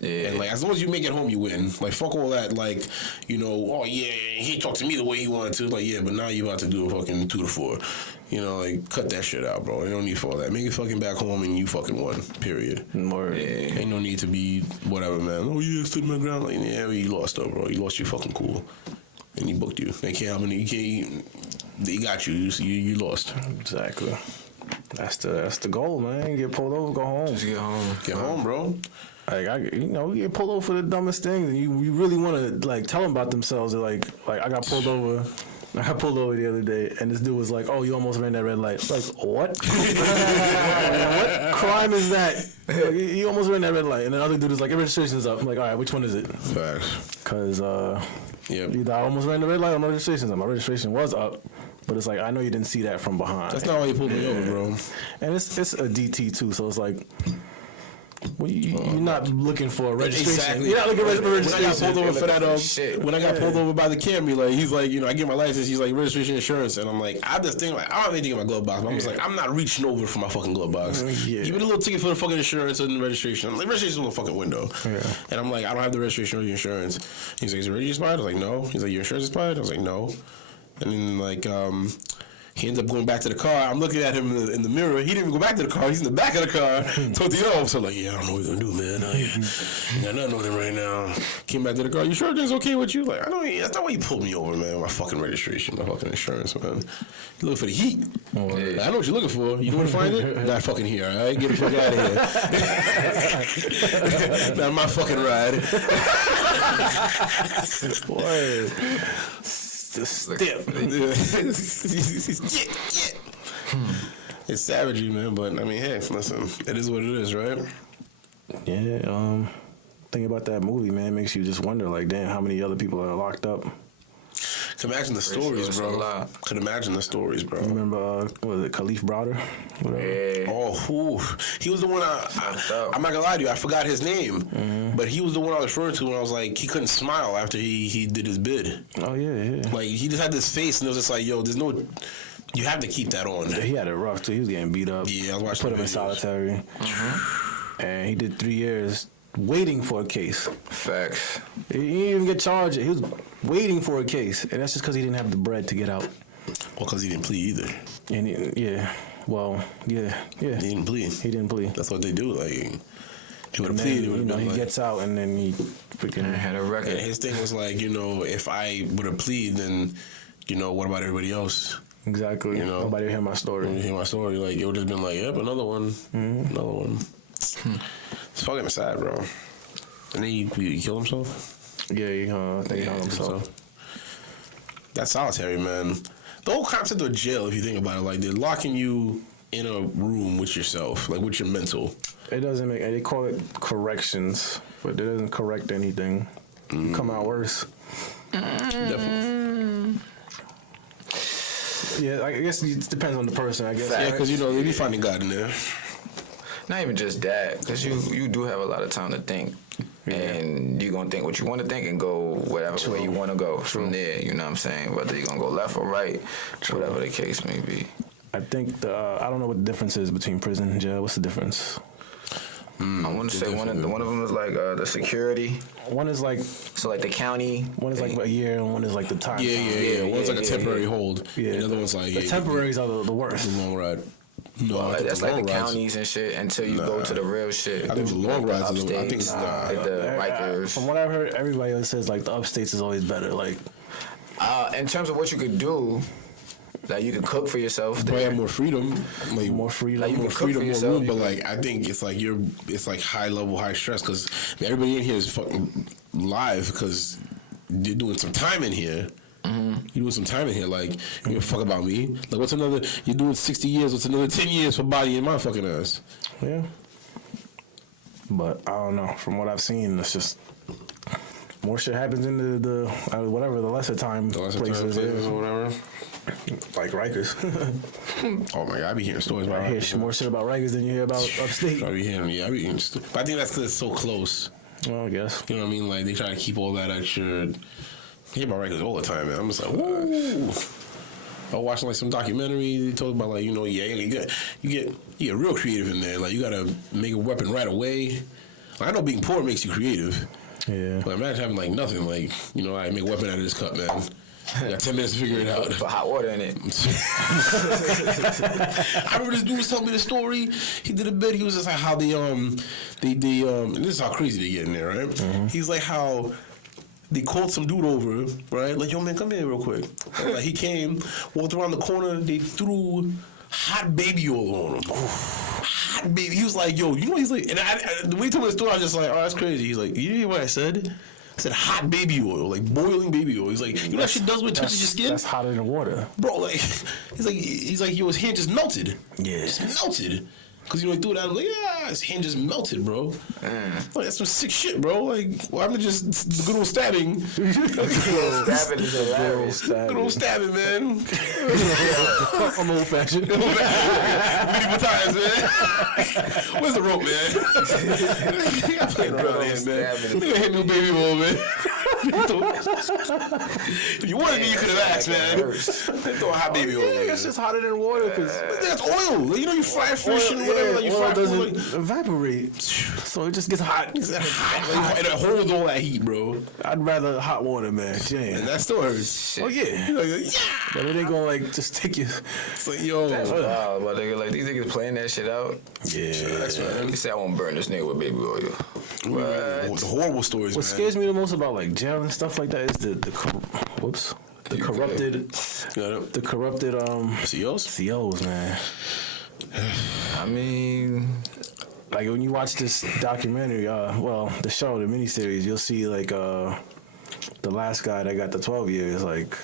Yeah. And like as long as you make it home, you win. Like fuck all that. Like oh yeah, he talked to me the way he wanted to. Like yeah, but now you about to do a fucking 2 to 4. Like cut that shit out, bro. You don't need for all that. Make it fucking back home and you fucking won. Period. More. Yeah. Ain't no need to be whatever, man. Oh yeah, stood my ground. Like yeah, you lost though, bro. You lost your fucking cool. And he booked you. They can't. They got you. You lost. Exactly. That's the goal, man. Get pulled over, go home. Just get home. Get home, bro. Like we get pulled over for the dumbest things, and you really want to like tell them about themselves. Like I got pulled over. I got pulled over the other day, and this dude was like, "Oh, you almost ran that red light." Like, what? What crime is that? Like, you almost ran that red light, and the other dude is like, "Your registration's up." I'm like, "All right, which one is it?" Facts. Because either I almost ran the red light or my registration's up. My registration was up, but it's like I know you didn't see that from behind. That's not why you pulled me over, bro. And it's a DT too, so it's like. Well, you're not looking for a registration. Exactly. You're not looking for a registration. When I got pulled over for that, when I got pulled over by the Camry, like he's like, I get my license. He's like registration, insurance, and I'm like, I just think like I don't have anything in my glove box. But I'm just like, I'm not reaching over for my fucking glove box. Give me the little ticket for the fucking insurance and the registration. I'm like, registration's on the fucking window. Yeah. And I'm like, I don't have the registration or the insurance. He's like, is it already expired? I was like, no. He's like, your insurance expired? I was like, no. And then like he ends up going back to the car. I'm looking at him in the mirror. He didn't even go back to the car. He's in the back of the car. Told the other officer, like, yeah, I don't know what you're going to do, man. Got nothing on him right now. Came back to the car. You sure everything's okay with you? Like, I don't. That's not why you pulled me over, man. My fucking registration, my fucking insurance, man. You looking for the heat. I know what you're looking for. You know where to find it? Not fucking here, all right? Get the fuck out of here. Not my fucking ride. Boy. The stiff. It's savagery, man. But I mean, hey, listen, it is what it is, right? Yeah. Think about that movie, man. Makes you just wonder, like, damn, how many other people are locked up. Could imagine the stories, bro. Could imagine the stories, bro. You remember, what was it, Khalif Browder? Yeah. Oh, he was the one I'm not gonna lie to you, I forgot his name. Mm-hmm. But he was the one I was referring to when I was like, he couldn't smile after he did his bid. Oh, yeah. Like, he just had this face, and it was just like, yo, there's no... You have to keep that on. Yeah, he had it rough, too. He was getting beat up. Yeah, I was watching Put him in solitary. Mm-hmm. And he did 3 years waiting for a case. Facts. He didn't even get charged. He was waiting for a case. And that's just because he didn't have the bread to get out. Well, because he didn't plead either. And He didn't plead. He didn't plead. That's what they do. Like, he would have pleaded. He gets out and then he freaking had a record. And his thing was like, if I would have pleaded, then, what about everybody else? Exactly. Nobody would hear my story. Hear my story. Like, it would have been like, yep, another one. Mm-hmm. Another one. It's fucking sad, bro. And then he killed himself? Yeah, I think he hung himself. That's solitary, man. The whole concept of jail, if you think about it, like, they're locking you in a room with yourself, like, with your mental. It doesn't make... They call it corrections, but it doesn't correct anything. You come out worse. Definitely. Yeah, I guess it depends on the person, I guess. Yeah, because, they be finding God in there. not even just that, because you do have a lot of time to think. Yeah. And you're going to think what you want to think and go whatever way you want to go from there. You know what I'm saying? Whether you're going to go left or right, whatever the case may be. I think I don't know what the difference is between prison and jail. What's the difference? I want to say one of them is like the security. One is like the county. One is like a year, and one is like the time. Yeah. One's like a temporary hold. Yeah. And the other one's like the temporaries are the worst. The long ride. No, well, that's like the counties and shit until you go to the real shit. I think the long rides. I think it's the Rikers. From what I've heard, everybody else says like the upstates is always better. Like, in terms of what you could do. Like you can cook for yourself. Probably have more freedom. Like more freedom. Like more freedom, more room. But like I think it's like it's like high level, high stress because everybody in here is fucking live because you're doing some time in here. Mm-hmm. You're doing some time in here. Like you give a fuck about me. Like what's another? You're doing 60 years. What's another 10 years for body in my fucking ass? Yeah. But I don't know. From what I've seen, it's just more shit happens in the whatever the lesser time places or whatever. Like Rikers. Oh my god, I be hearing stories about Rikers. Hear more shit about Rikers than you hear about upstate. I be hearing, but I think that's because it's so close. Well, I guess. You know what I mean? Like they try to keep all that extra. I hear about Rikers all the time, man. I'm just like, woo. I was watching like some documentary. They talk about like you get real creative in there. Like you gotta make a weapon right away. Like, I know being poor makes you creative. Yeah. But imagine having like nothing. Like I make a weapon out of this cup, man. I got 10 minutes to figure it out. Put hot water in it. I remember this dude was telling me the story. He did a bit. He was just like how they and this is how crazy they get in there, right? Mm-hmm. He's like how they called some dude over, right? Like, yo man, come here real quick. Like he came, walked around the corner, they threw hot baby oil on him. Hot baby. He was like, yo, you know he's like, and the way he told me the story, I was just like, oh, that's crazy. He's like, you hear what I said? I said hot baby oil, like boiling baby oil. He's like, you know that shit does when it touches your skin? That's hotter than water. Bro, like, he's like, yo, his hand just melted. Yeah. Just melted. Because, he threw it out, like, his hand just melted, bro. Like, that's some sick shit, bro. Like, well, I'm just the good old stabbing. Stabbing is hilarious. Good old stabbing, man. I'm old-fashioned. Medieval times, man. Where's the rope, man? I'm playing around here, man. Nigga hit me with baby oil, man. If you wanted me, you could have asked, man. They throw a hot baby oil. Yeah, it's just hotter than water. Cause that's oil. You fry fish and whatever. Like, you oil fry doesn't evaporate. So it just gets hot. It's hot. And it holds all that heat, bro. I'd rather hot water, man. Damn. And that still hurts. Oh, yeah. But it ain't gonna, like, just take you. It's like, yo. That's wild, but like, these niggas playing that shit out. Yeah. That's right. You say I won't burn this nigga with baby oil. What? The horrible stories, What scares me the most about, like, jail and stuff like that is the corrupted COs, man. I mean, like when you watch this documentary, the show, the miniseries, you'll see like the last guy that got the 12 years, like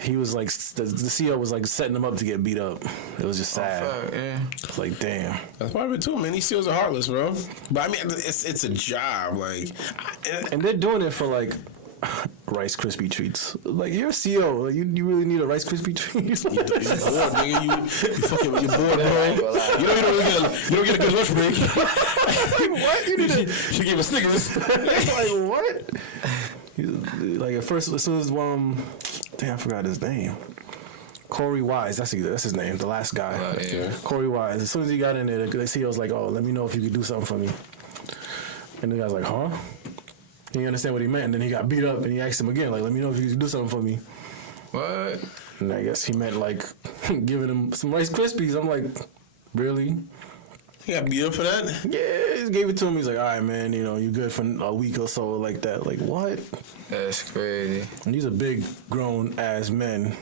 he was like the CO was like setting him up to get beat up. It was just sad. Yeah. It's like damn. That's part of it too, man. These COs are heartless, bro. But I mean, it's a job, like, and they're doing it for like Rice Krispie treats. Like you're a CO, like you really need a Rice Krispie treat. You're bored, nigga. You fucking you're bored, bro. You don't get a good lunch break. What? You need to? She gave a Snickers. Like what? Like at first, as soon as damn, I forgot his name. Corey Wise, that's his name. The last guy. Yeah. Corey Wise. As soon as he got in there, the CO was like, "Oh, let me know if you could do something for me." And the guy's like, "Huh?" He didn't understand what he meant. And then he got beat up, and he asked him again, like, "Let me know if you could do something for me." What? And I guess he meant like giving him some Rice Krispies. I'm like, really? He got beat up for that? Yeah, he just gave it to him. He's like, all right, man, you good for a week or so like that. Like, what? That's crazy. And these are big, grown-ass men.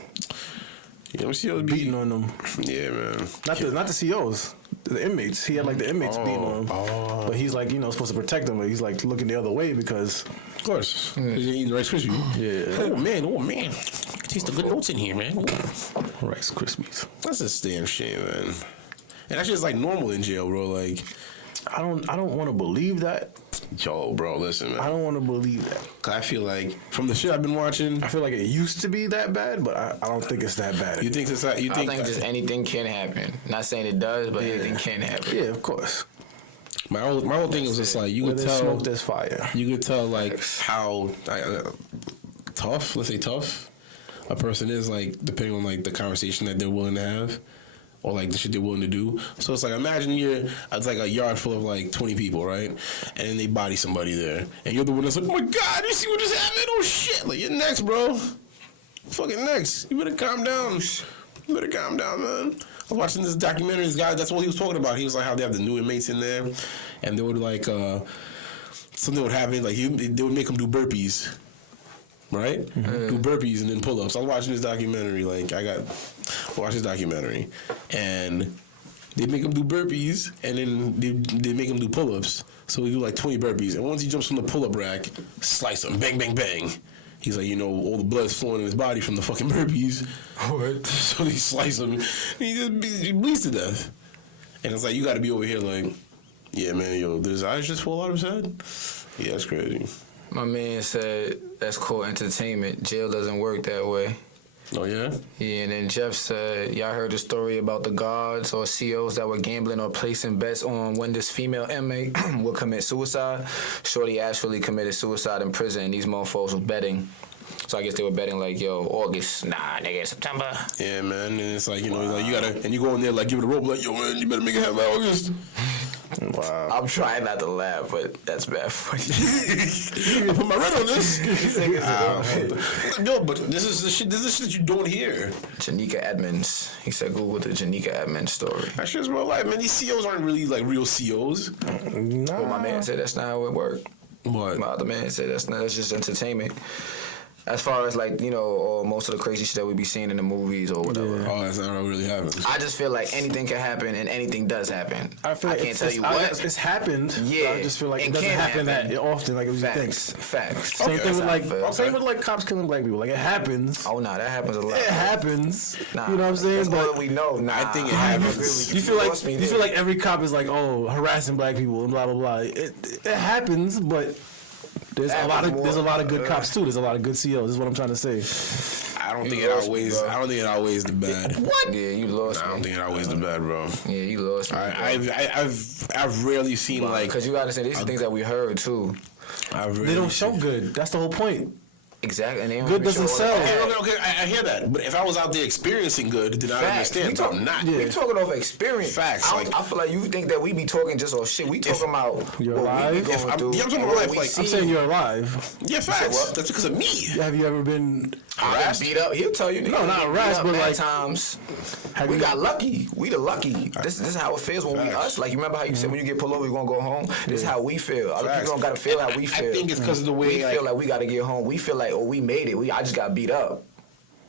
Yeah, COs beating on them. Yeah, man. Not the COs. The inmates. He had like the inmates beating on him. Oh. But he's like, supposed to protect them, but he's like looking the other way because... Of course. He's eating Rice Krispies. Yeah. Oh, man. Taste the good notes in here, man. Rice Krispies. That's a damn shame, man. And that shit's like normal in jail, bro. Like, I don't want to believe that. Yo, bro, listen, man. I don't want to believe that. I feel like from the shit I've been watching, I feel like it used to be that bad, but I don't think it's that bad. You think it's that? I think just anything can happen. Not saying it does, but anything can happen. Yeah, of course. My whole thing was just like you could tell. Smoke, there's fire. You could tell like how tough. Let's say tough. A person is like depending on like the conversation that they're willing to have. Or like the shit they're willing to do. So it's like imagine it's like a yard full of like 20 people, right? And then they body somebody there. And you're the one that's like, oh my God, you see what just happened? Oh shit. Like you're next, bro. Fucking next. You better calm down. You better calm down, man. I was watching this documentary, this guy, that's what he was talking about. He was like how they have the new inmates in there. And they would like something would happen, like they would make them do burpees. Right? Mm-hmm. Do burpees and then pull-ups. I was watching this documentary, watch this documentary. And they make him do burpees and then they make him do pull-ups. So we do like 20 burpees. And once he jumps from the pull-up rack, slice him, bang, bang, bang. He's like, all the blood's flowing in his body from the fucking burpees. What? So they slice him and he bleeds to death. And it's like, you gotta be over here like, yeah, man, did his eyes just fall out of his head? Yeah, that's crazy. My man said that's called entertainment. Jail doesn't work that way. Oh, yeah? Yeah, and then Jeff said, y'all heard the story about the guards or COs that were gambling or placing bets on when this female inmate would commit suicide. Shorty actually committed suicide in prison, and these motherfuckers were betting. So I guess they were betting like, yo, August. Nah, nigga, September. Yeah, man. And it's like, like you gotta, and you go in there like, give it a rope, like, yo, man, you better make it happen by August. Wow. I'm trying not to laugh, but that's bad funny. I put my red on this. No, but this is the shit that you don't hear. Janika Edmonds. He said Google the Janika Edmonds story. That shit's real life, man. These COs aren't really like real COs. Nah. Well, my man said that's not how it worked. What? My other man said that's just entertainment. As far as like, or most of the crazy shit that we be seeing in the movies or whatever. Yeah. Oh, that's not what really happens. I just feel like anything can happen and anything does happen. I can't tell you what. It's happened. Yeah. I just feel like it doesn't happen that often like you think. Facts. Same thing with like cops killing black people. Like it happens. Oh, no, that happens a lot. It happens. Nah, you know what I'm saying? That's all we know. Nah, I think it happens. You feel like every cop is like, harassing black people and blah blah blah. It happens, but there's a lot of good cops too. There's a lot of good COs. This is what I'm trying to say. I don't think it outweighs the bad. What? Yeah, you lost me. I don't think it outweighs the bad, bro. Yeah, you lost me. I've rarely seen like, because you gotta say these are things that we heard too. They don't show good. That's the whole point. Exactly. And good doesn't sell. Okay, I hear that. But if I was out there experiencing good, then I understand. But I'm not. We talking off experience. Facts. I feel like you think that we be talking just off shit. We talking about you're alive. I'm talking about life. Like I'm saying you're alive. Yeah, facts. That's because of me. Have you ever been harassed? Beat up? He'll tell you. No, not harassed, but like times. We got lucky. We the lucky. This is how it feels when we us. Like you remember how you said when you get pulled over, you gonna go home. This is how we feel. Other people don't gotta feel how we feel. I think it's because of the way we feel like we gotta get home. We feel like we made it. I just got beat up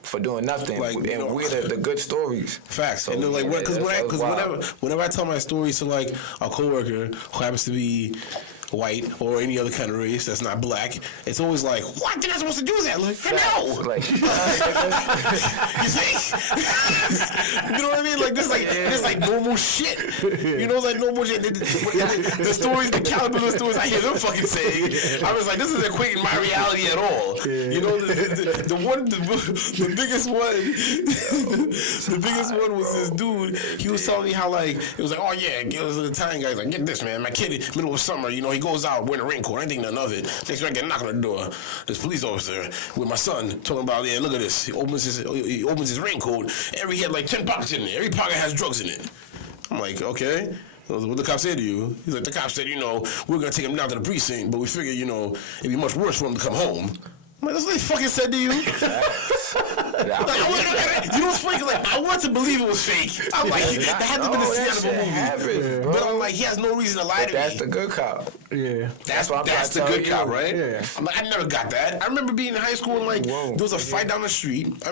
for doing nothing, like, and we're the good stories. Facts. So, and like, because whenever I tell my stories to like a coworker who happens to be white or any other kind of race that's not black, it's always like, what? They're not supposed to do that. Like, no. Like, you think? You know what I mean? Like, this like normal shit. You know, it's like normal shit. The stories, the caliber of the stories I hear them fucking say, I was like, this isn't equating my reality at all. Yeah. You know, the biggest one was this dude. He was telling me how like it was like, oh yeah, it was an Italian guy. He's like, get this, man, my kid, middle of summer, he goes out wearing a raincoat. I didn't think none of it. Next time I get a knock on the door, this police officer with my son talking about, yeah, look at this. He opens his raincoat. He had like 10 pockets in it. Every pocket has drugs in it. I'm like, okay. What the cop say to you? He's like, the cop said, we're gonna take him down to the precinct, but we figure, it'd be much worse for him to come home. I'm like, that's what they fucking said to you. What's funny? Like, I want to believe it was fake. I'm like, that had to have been a scene out of a movie. But I'm like, he has no reason to lie to me. That's the good cop. Yeah. That's the good cop, right? Yeah. I'm like, I never got that. I remember being in high school and like, there was a fight down the street.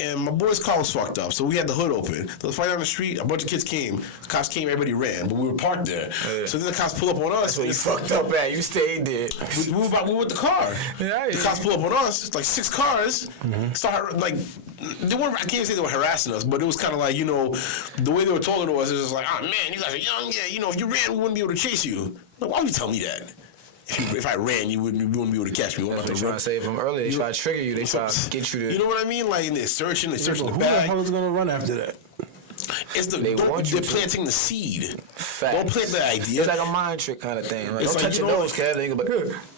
and my boy's car was fucked up, so we had the hood open. There was a fight down the street. A bunch of kids came. The cops came. Everybody ran, but we were parked there. Yeah. So then the cops pull up on us. So you fucked up at. You stayed there. We were with the car. Yeah, the cops pull up on us. It's like 6 cars. Start like they weren't. I can't say they were harassing us, but it was kind of like, you know, the way they were talking to us. It was like, oh man, you guys are young. Yeah, you know, if you ran, we wouldn't be able to chase you. Like, why would you tell me that? If I ran, you wouldn't be able to catch me. That's what trying to say from earlier. They try to trigger you. They try to get you to. You know what I mean? Like they're searching the bag. Who the hell is gonna run after that? It's they're planting the seed. Facts. Don't plant the idea. It's like a mind trick kind of thing. Like, it's don't like, touch your nose, Kev. They go, but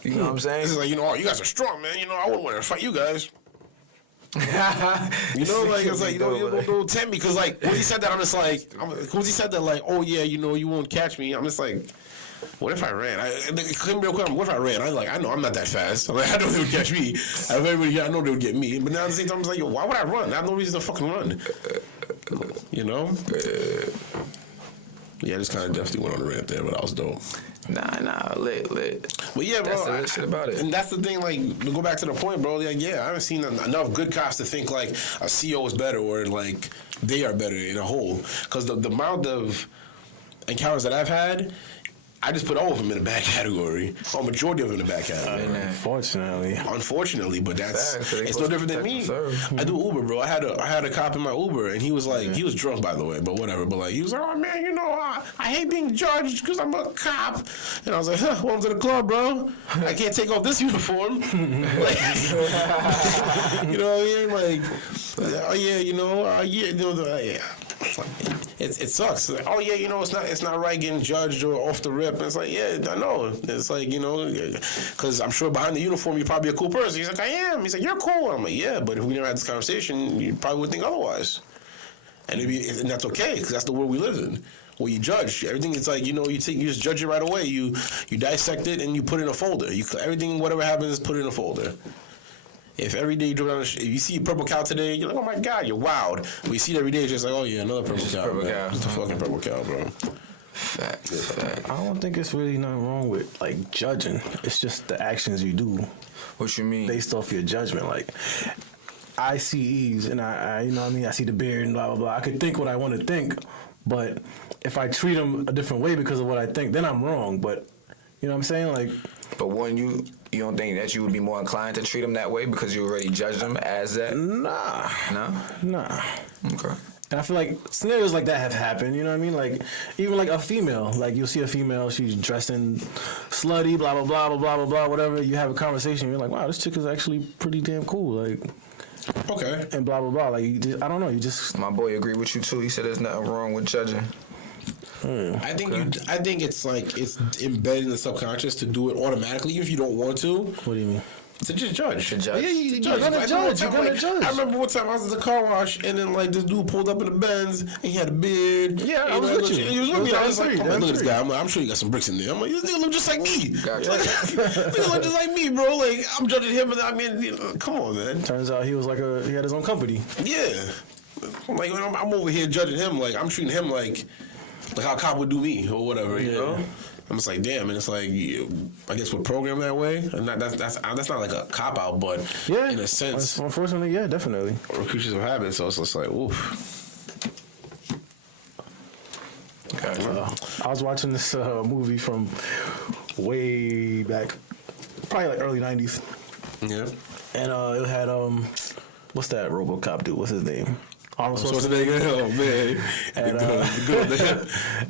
you know what I'm saying? It's like, you know, oh, you guys are strong, man. You know, I wouldn't want to fight you guys. You know, like it's like, you know, don't tempt me, because like when he said that, I'm just like, because he said that, like, oh yeah, you know, you won't catch me. I'm just like, what if I ran? What if I ran? I was like, I know I'm not that fast. I'm like, I know they would catch me. I know they would get me. But now at the same time, I was like, yo, why would I run? I have no reason to fucking run. You know? Yeah, I just kind of definitely went on a rant there, but I was dope. Nah, lit. But yeah, bro, that's the lit shit about it. And that's the thing, like, to go back to the point, bro, like, yeah, I haven't seen enough good cops to think, like, a CO is better or, like, they are better in a whole. Because the amount of encounters that I've had, I just put all of them in a bad category, or majority of them in a bad category. Unfortunately, but it's no different than me. I do Uber, bro. I had a cop in my Uber, and he was like, he was drunk, by the way, but whatever. But like, he was like, oh man, you know, I hate being judged because I'm a cop. And I was like, welcome to the club, bro. I can't take off this uniform. Like, you know what I mean? Like, oh yeah, you know, yeah. It sucks. Like, oh yeah, you know, it's not right getting judged or off the rip. And it's like, yeah, I know. It's like, you know, because I'm sure behind the uniform you're probably a cool person. He's like, I am. He's like, you're cool. I'm like, yeah, but if we never had this conversation, you probably would think otherwise. And that's okay, because that's the world we live in. Where you judge everything, it's like, you know, you just judge it right away. You dissect it and you put it in a folder. Everything, whatever happens, put it in a folder. If every day you drive down if you see a purple cow today, you're like, oh my God, you're wild. But you see it every day, it's just like, oh yeah, another purple cow. Just a fucking purple cow, bro. Facts. I don't think it's really nothing wrong with, like, judging. It's just the actions you do. What you mean? Based off your judgment. Like, I see ease, and I you know what I mean? I see the beard and blah, blah, blah. I could think what I want to think, but if I treat them a different way because of what I think, then I'm wrong. But, you know what I'm saying? Like, but when you don't think that you would be more inclined to treat them that way because you already judged them as that? Nah. Okay. And I feel like scenarios like that have happened, you know what I mean? Like, even like a female, like you'll see a female, she's dressing slutty, blah, blah, blah, blah, blah, blah, blah, whatever. You have a conversation, you're like, wow, this chick is actually pretty damn cool. Like, okay. And blah, blah, blah. Like, I don't know, you just... My boy agreed with you too. He said there's nothing wrong with judging. I think it's like it's embedded in the subconscious to do it automatically, even if you don't want to. What do you mean? To just judge. Yeah, you're gonna judge. I remember one time I was at the car wash, and then like this dude pulled up in the Benz, and he had a beard. Yeah, I was with you. He was with me. I was like, look at this guy. I'm sure you got some bricks in there. I'm like, this nigga look just like me. Gotcha. Nigga look just like me, bro. Like, I'm judging him, and I mean, you know, come on, man. Turns out he was like he had his own company. Yeah. I'm like, I'm over here judging him. Like, I'm treating him like how a cop would do me or whatever, you know? I'm just like, damn, and it's like, I guess we're programmed that way. And that's not like a cop out, but in a sense, unfortunately, yeah, definitely. We're creatures of habit, so it's just like, oof. I was watching this movie from way back, probably like early '90s. Yeah. And it had what's that RoboCop dude? What's his name? Arnold Schwarzenegger. Oh man. And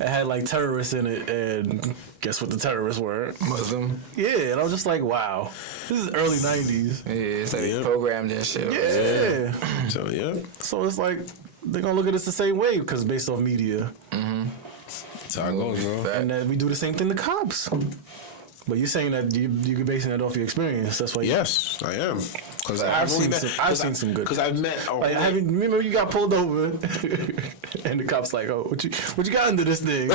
it had like terrorists in it, and guess what the terrorists were? Muslim. Yeah, and I was just like, wow, this is early '90s. Yeah, it's like they programmed and shit. Yeah. So yeah. So it's like they're gonna look at us the same way because it's based off media. Mm-hmm. That's how it goes, bro. And that we do the same thing to cops. But you're saying that you're basing that off your experience. That's why. Yes, I am. Because I've seen some good. Because I've met. Remember you got pulled over, and the cop's like, "Oh, what you got under this thing?"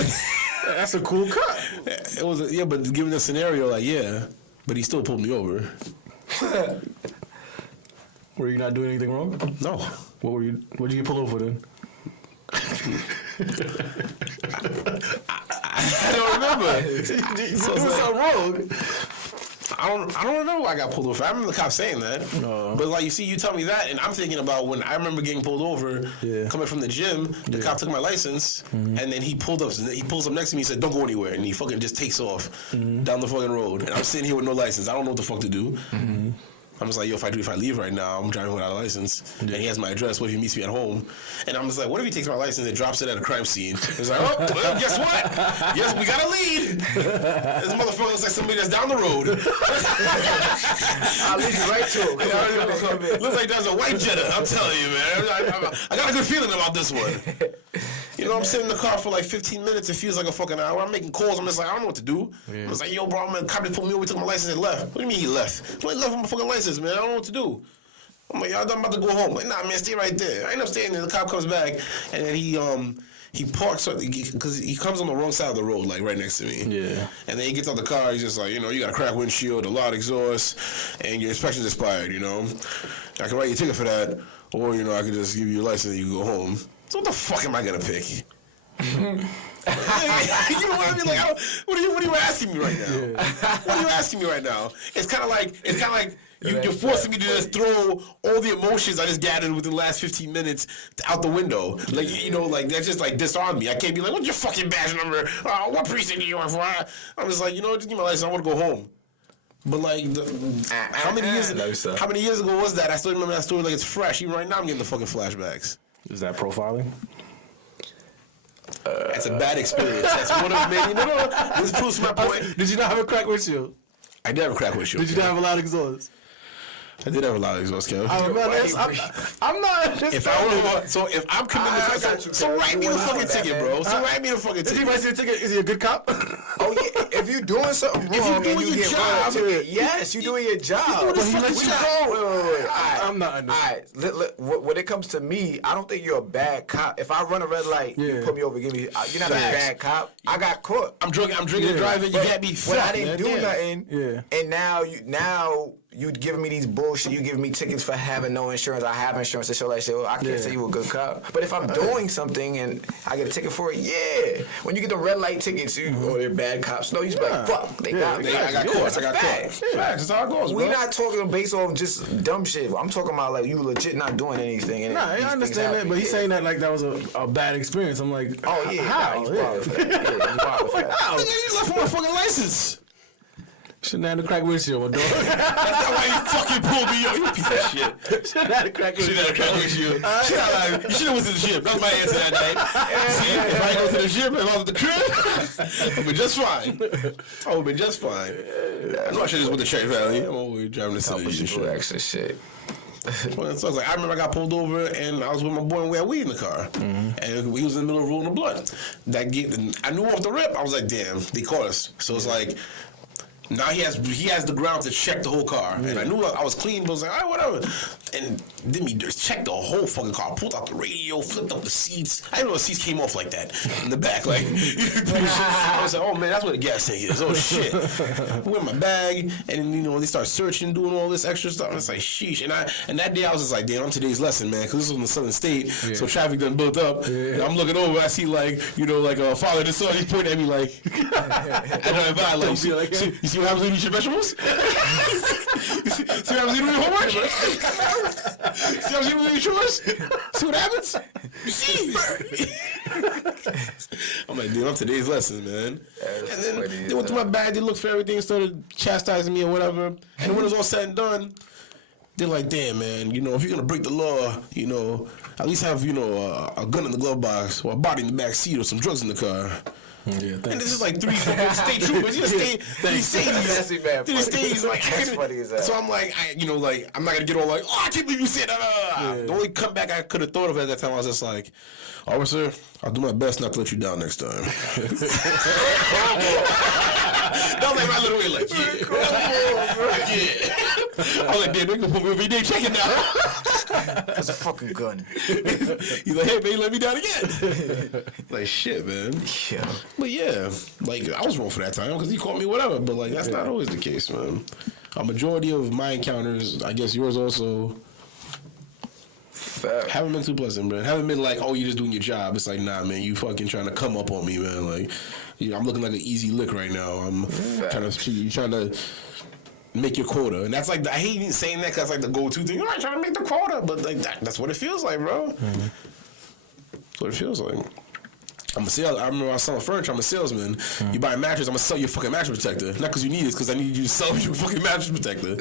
That's a cool cut. It was but given the scenario, like but he still pulled me over. Were you not doing anything wrong? No. What were you? What did you get pulled over then? I don't remember. You did something wrong. I don't know why I got pulled over. I remember the cop saying that. But like you tell me that, and I'm thinking about when I remember getting pulled over, coming from the gym. The cop took my license, and then he pulls up next to me and said, "Don't go anywhere," and he fucking just takes off down the fucking road, and I'm sitting here with no license. I don't know what the fuck to do. I'm just like, yo, if I leave right now, I'm driving without a license, and he has my address. What if he meets me at home? And I'm just like, what if he takes my license and drops it at a crime scene? It's like, oh, well, guess what? Yes, we got a lead. This motherfucker looks like somebody that's down the road. I'll lead you right to it. Looks like there's a white Jetta. I'm telling you, man. I got a good feeling about this one. You know, I'm sitting in the car for like 15 minutes. It feels like a fucking hour. I'm making calls. I'm just like, I don't know what to do. I was like, yo, bro, I'm gonna cop just pulled me over, took my license and left. What do you mean he left? Well, he left with my fucking license, man. I don't know what to do. I'm like, I'm about to go home. Like, nah, man, stay right there. I end up staying there. The cop comes back, and then he parks because he comes on the wrong side of the road, like right next to me. Yeah. And then he gets out the car. He's just like, you know, you got a cracked windshield, a loud exhaust, and your inspection's expired. You know, I can write you a ticket for that, or you know, I can just give you your license and you can go home. So what the fuck am I gonna pick? You know what I mean? Like, what are you asking me right now? What are you asking me right now? It's kind of like you're forcing me to just throw all the emotions I just gathered within the last 15 minutes out the window. Like, you know, like that just like disarmed me. I can't be like, what's your fucking badge number? What precinct do you work for? I'm just like, you know, just give me my license. I want to go home. But like, how many years ago was that? I still remember that story like it's fresh. Even right now, I'm getting the fucking flashbacks. Is that profiling? That's a bad experience. That's one of many. No. This proves my point. Did you not have a cracked windshield? I did have a cracked windshield. Did you not have a loud exhaust? I did have a loud exhaust, Kev. I'm not. If I'm committing the so write me the fucking ticket, bro. So write me the fucking ticket. If he writes you a ticket, is he a good cop? Oh yeah. If you're doing something wrong, if you're doing your job, yes, you're doing your job. But he lets you go. Wait. I'm not understanding. All right. When it comes to me, I don't think you're a bad cop. If I run a red light, you put me over, you're not a bad cop. I got caught. I'm drinking and driving. You can't be when I didn't do nothing. And now you giving me these bullshit. You giving me tickets for having no insurance. I have insurance to show that shit. I can't say you a good cop. But if I'm doing something and I get a ticket for it, when you get the red light tickets, they're bad cops. No, you just like, fuck, they got me. I got caught. Facts. That's how it goes, We're not talking based on just dumb shit. I'm talking about like you legit not doing anything. Nah, I understand that, but he's saying that like that was a bad experience. I'm like, oh yeah, how? You left my fucking license. Shouldn't have had a cracked windshield, my dog. That's not why you fucking pulled me up, you piece of shit. Shouldn't have had a cracked windshield. You should have went to the gym. That's my answer that night. See, if I go to the gym, if I was at the crib, I've been just fine. I would have been just fine. I know I should have just went to Cherry Valley. I'm always driving to city and shit. Extra shit. Well, so I was like, I remember I got pulled over and I was with my boy and we had weed in the car. And we was in the middle of rolling the blunt. I knew off the rip, I was like, damn, they caught us. So it's like, now he has the ground to check the whole car. And I knew I was clean, but I was like, all right, whatever. And then he just checked the whole fucking car, pulled out the radio, flipped up the seats. I didn't know the seats came off like that in the back. Like, I was like, oh man, that's where the gas tank is. Oh shit. I went in my bag, and then, they start searching, doing all this extra stuff. And it's like, sheesh. And that day I was just like, damn, I'm today's lesson, man, because this was in the Southern State, so traffic done built up. And I'm looking over, I see like a father and son, he's pointing at me like, you see what happens when you eat your vegetables? See what happens when you do your homework? See how you do your chores? See what happens? You see? I'm like, dude, I'm today's lesson, man. And then they went through my bag, they looked for everything, started chastising me or whatever. And when it was all said and done, they're like, damn, man, if you're gonna break the law, at least have, a gun in the glove box or a body in the back seat or some drugs in the car. Yeah, and this is like 3 fucking state troopers. He stays like, that's funny as that. So I'm like, I'm not gonna get all like, oh, I can't believe you said that. The only comeback I could have thought of at that time, I was just like, officer, I'll do my best not to let you down next time. That was like my little way, like, yeah. I was like, damn, they gonna put me every day checking now. That's a fucking gun. He's like, hey, man, let me down again. Like, shit, man. Yeah. But yeah, like, I was wrong for that time because he caught me, whatever. But, like, that's not always the case, man. A majority of my encounters, I guess yours also, haven't been too pleasant, man. Haven't been like, oh, you're just doing your job. It's like, nah, man, you fucking trying to come up on me, man. Like, I'm looking like an easy lick right now. I'm trying to make your quota, and that's like I hate even saying that because that's like the go-to thing. All right, trying to make the quota, but like that's what it feels like, bro. Mm-hmm. That's what it feels like. I'm a sales. I remember I was selling furniture. I'm a salesman. Mm. You buy a mattress, I'm gonna sell you a fucking mattress protector. Not because you need it, because I need you to sell you a fucking mattress protector.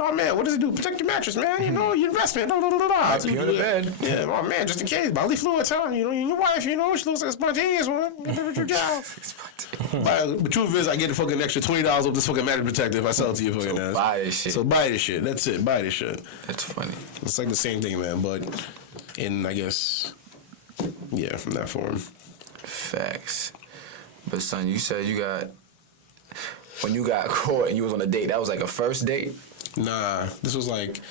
Oh man, what does it do? Protect your mattress, man. You know your investment. Be on the bed. Yeah. Oh man, just in case bodily fluids. Huh? You know your wife. You know she looks like a spontaneous one. But the truth is, I get a fucking extra $20 off this fucking mattress protector if I sell it to you fucking ass. Buy this shit. So buy this shit. That's it. Buy this shit. That's funny. It's like the same thing, man. But in I guess. Yeah, from that form. Facts. But son, you said when you got caught and you was on a date, that was like a first date? Nah, this was like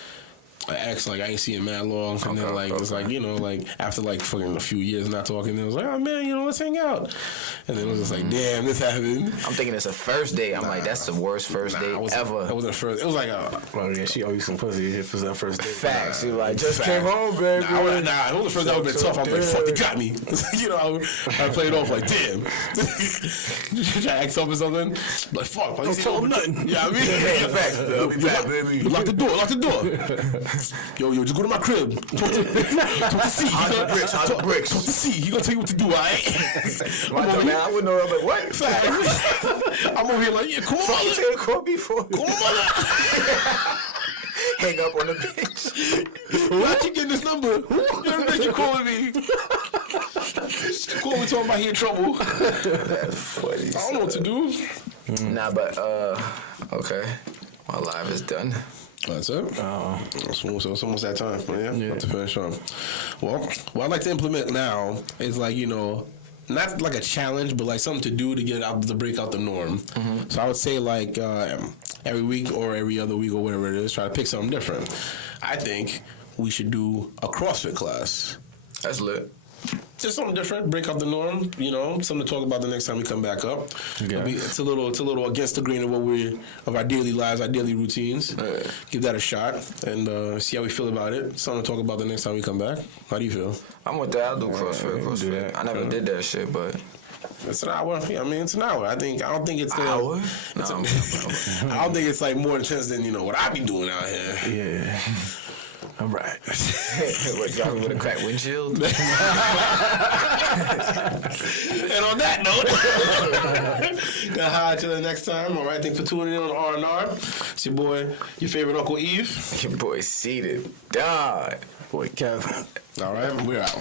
an ex, like I ain't seen him mad long, and then like it's like, you know, like after like fucking a few years not talking, it was like, oh man, you know, let's hang out, and then it was just like, damn, this happened. I'm thinking it's a first date. I'm like, that's the worst first date ever. That wasn't first. It was like well, yeah, she owed you some pussy if it was that first date. Facts. You like just came home, baby. Nah, it was the first that would have been tough. I was like, fuck, they got me. You know, I played off like, damn. Should I act up or something? Like, fuck, don't tell him nothing. Yeah, I mean, facts. I'll be back, baby. Lock the door. Yo, just go to my crib. Talk to C. Talk to C. He gonna tell you what to do, alright? Man, I wouldn't know. I'm like, what? I'm over here like, yeah, cool. Fuck, you tell call me for. Cool, mother. Hang up on the bitch. Why you getting this number? You bitch you calling me? Call me talking about he in trouble. That's funny. I don't know what to do. Nah, but okay. My live is done. That's it. It's almost that time. Yeah. To finish up. Well, what I'd like to implement now is like, you know, not like a challenge, but like something to do to get out to break out the norm. Mm-hmm. So I would say like every week or every other week or whatever it is, try to pick something different. I think we should do a CrossFit class. That's lit. Just something different, break out the norm, you know, something to talk about the next time we come back up. Yeah. It's a little against the grain of our daily lives, our daily routines. Yeah. Give that a shot and see how we feel about it. Something to talk about the next time we come back. How do you feel? I'm with that. I'll do CrossFit. I never did that shit, but it's an hour. Yeah, I mean, it's an hour. I don't think it's an hour. I don't think it's like more intense than, you know, what I be doing out here. Yeah. All right. What, driving with a cracked windshield? And on that note, gonna holler till the next time. All right, thanks for tuning in on RnR. It's your boy, your favorite Uncle Eve. Your boy Seated. Dog. Boy Kevin. All right, we're out.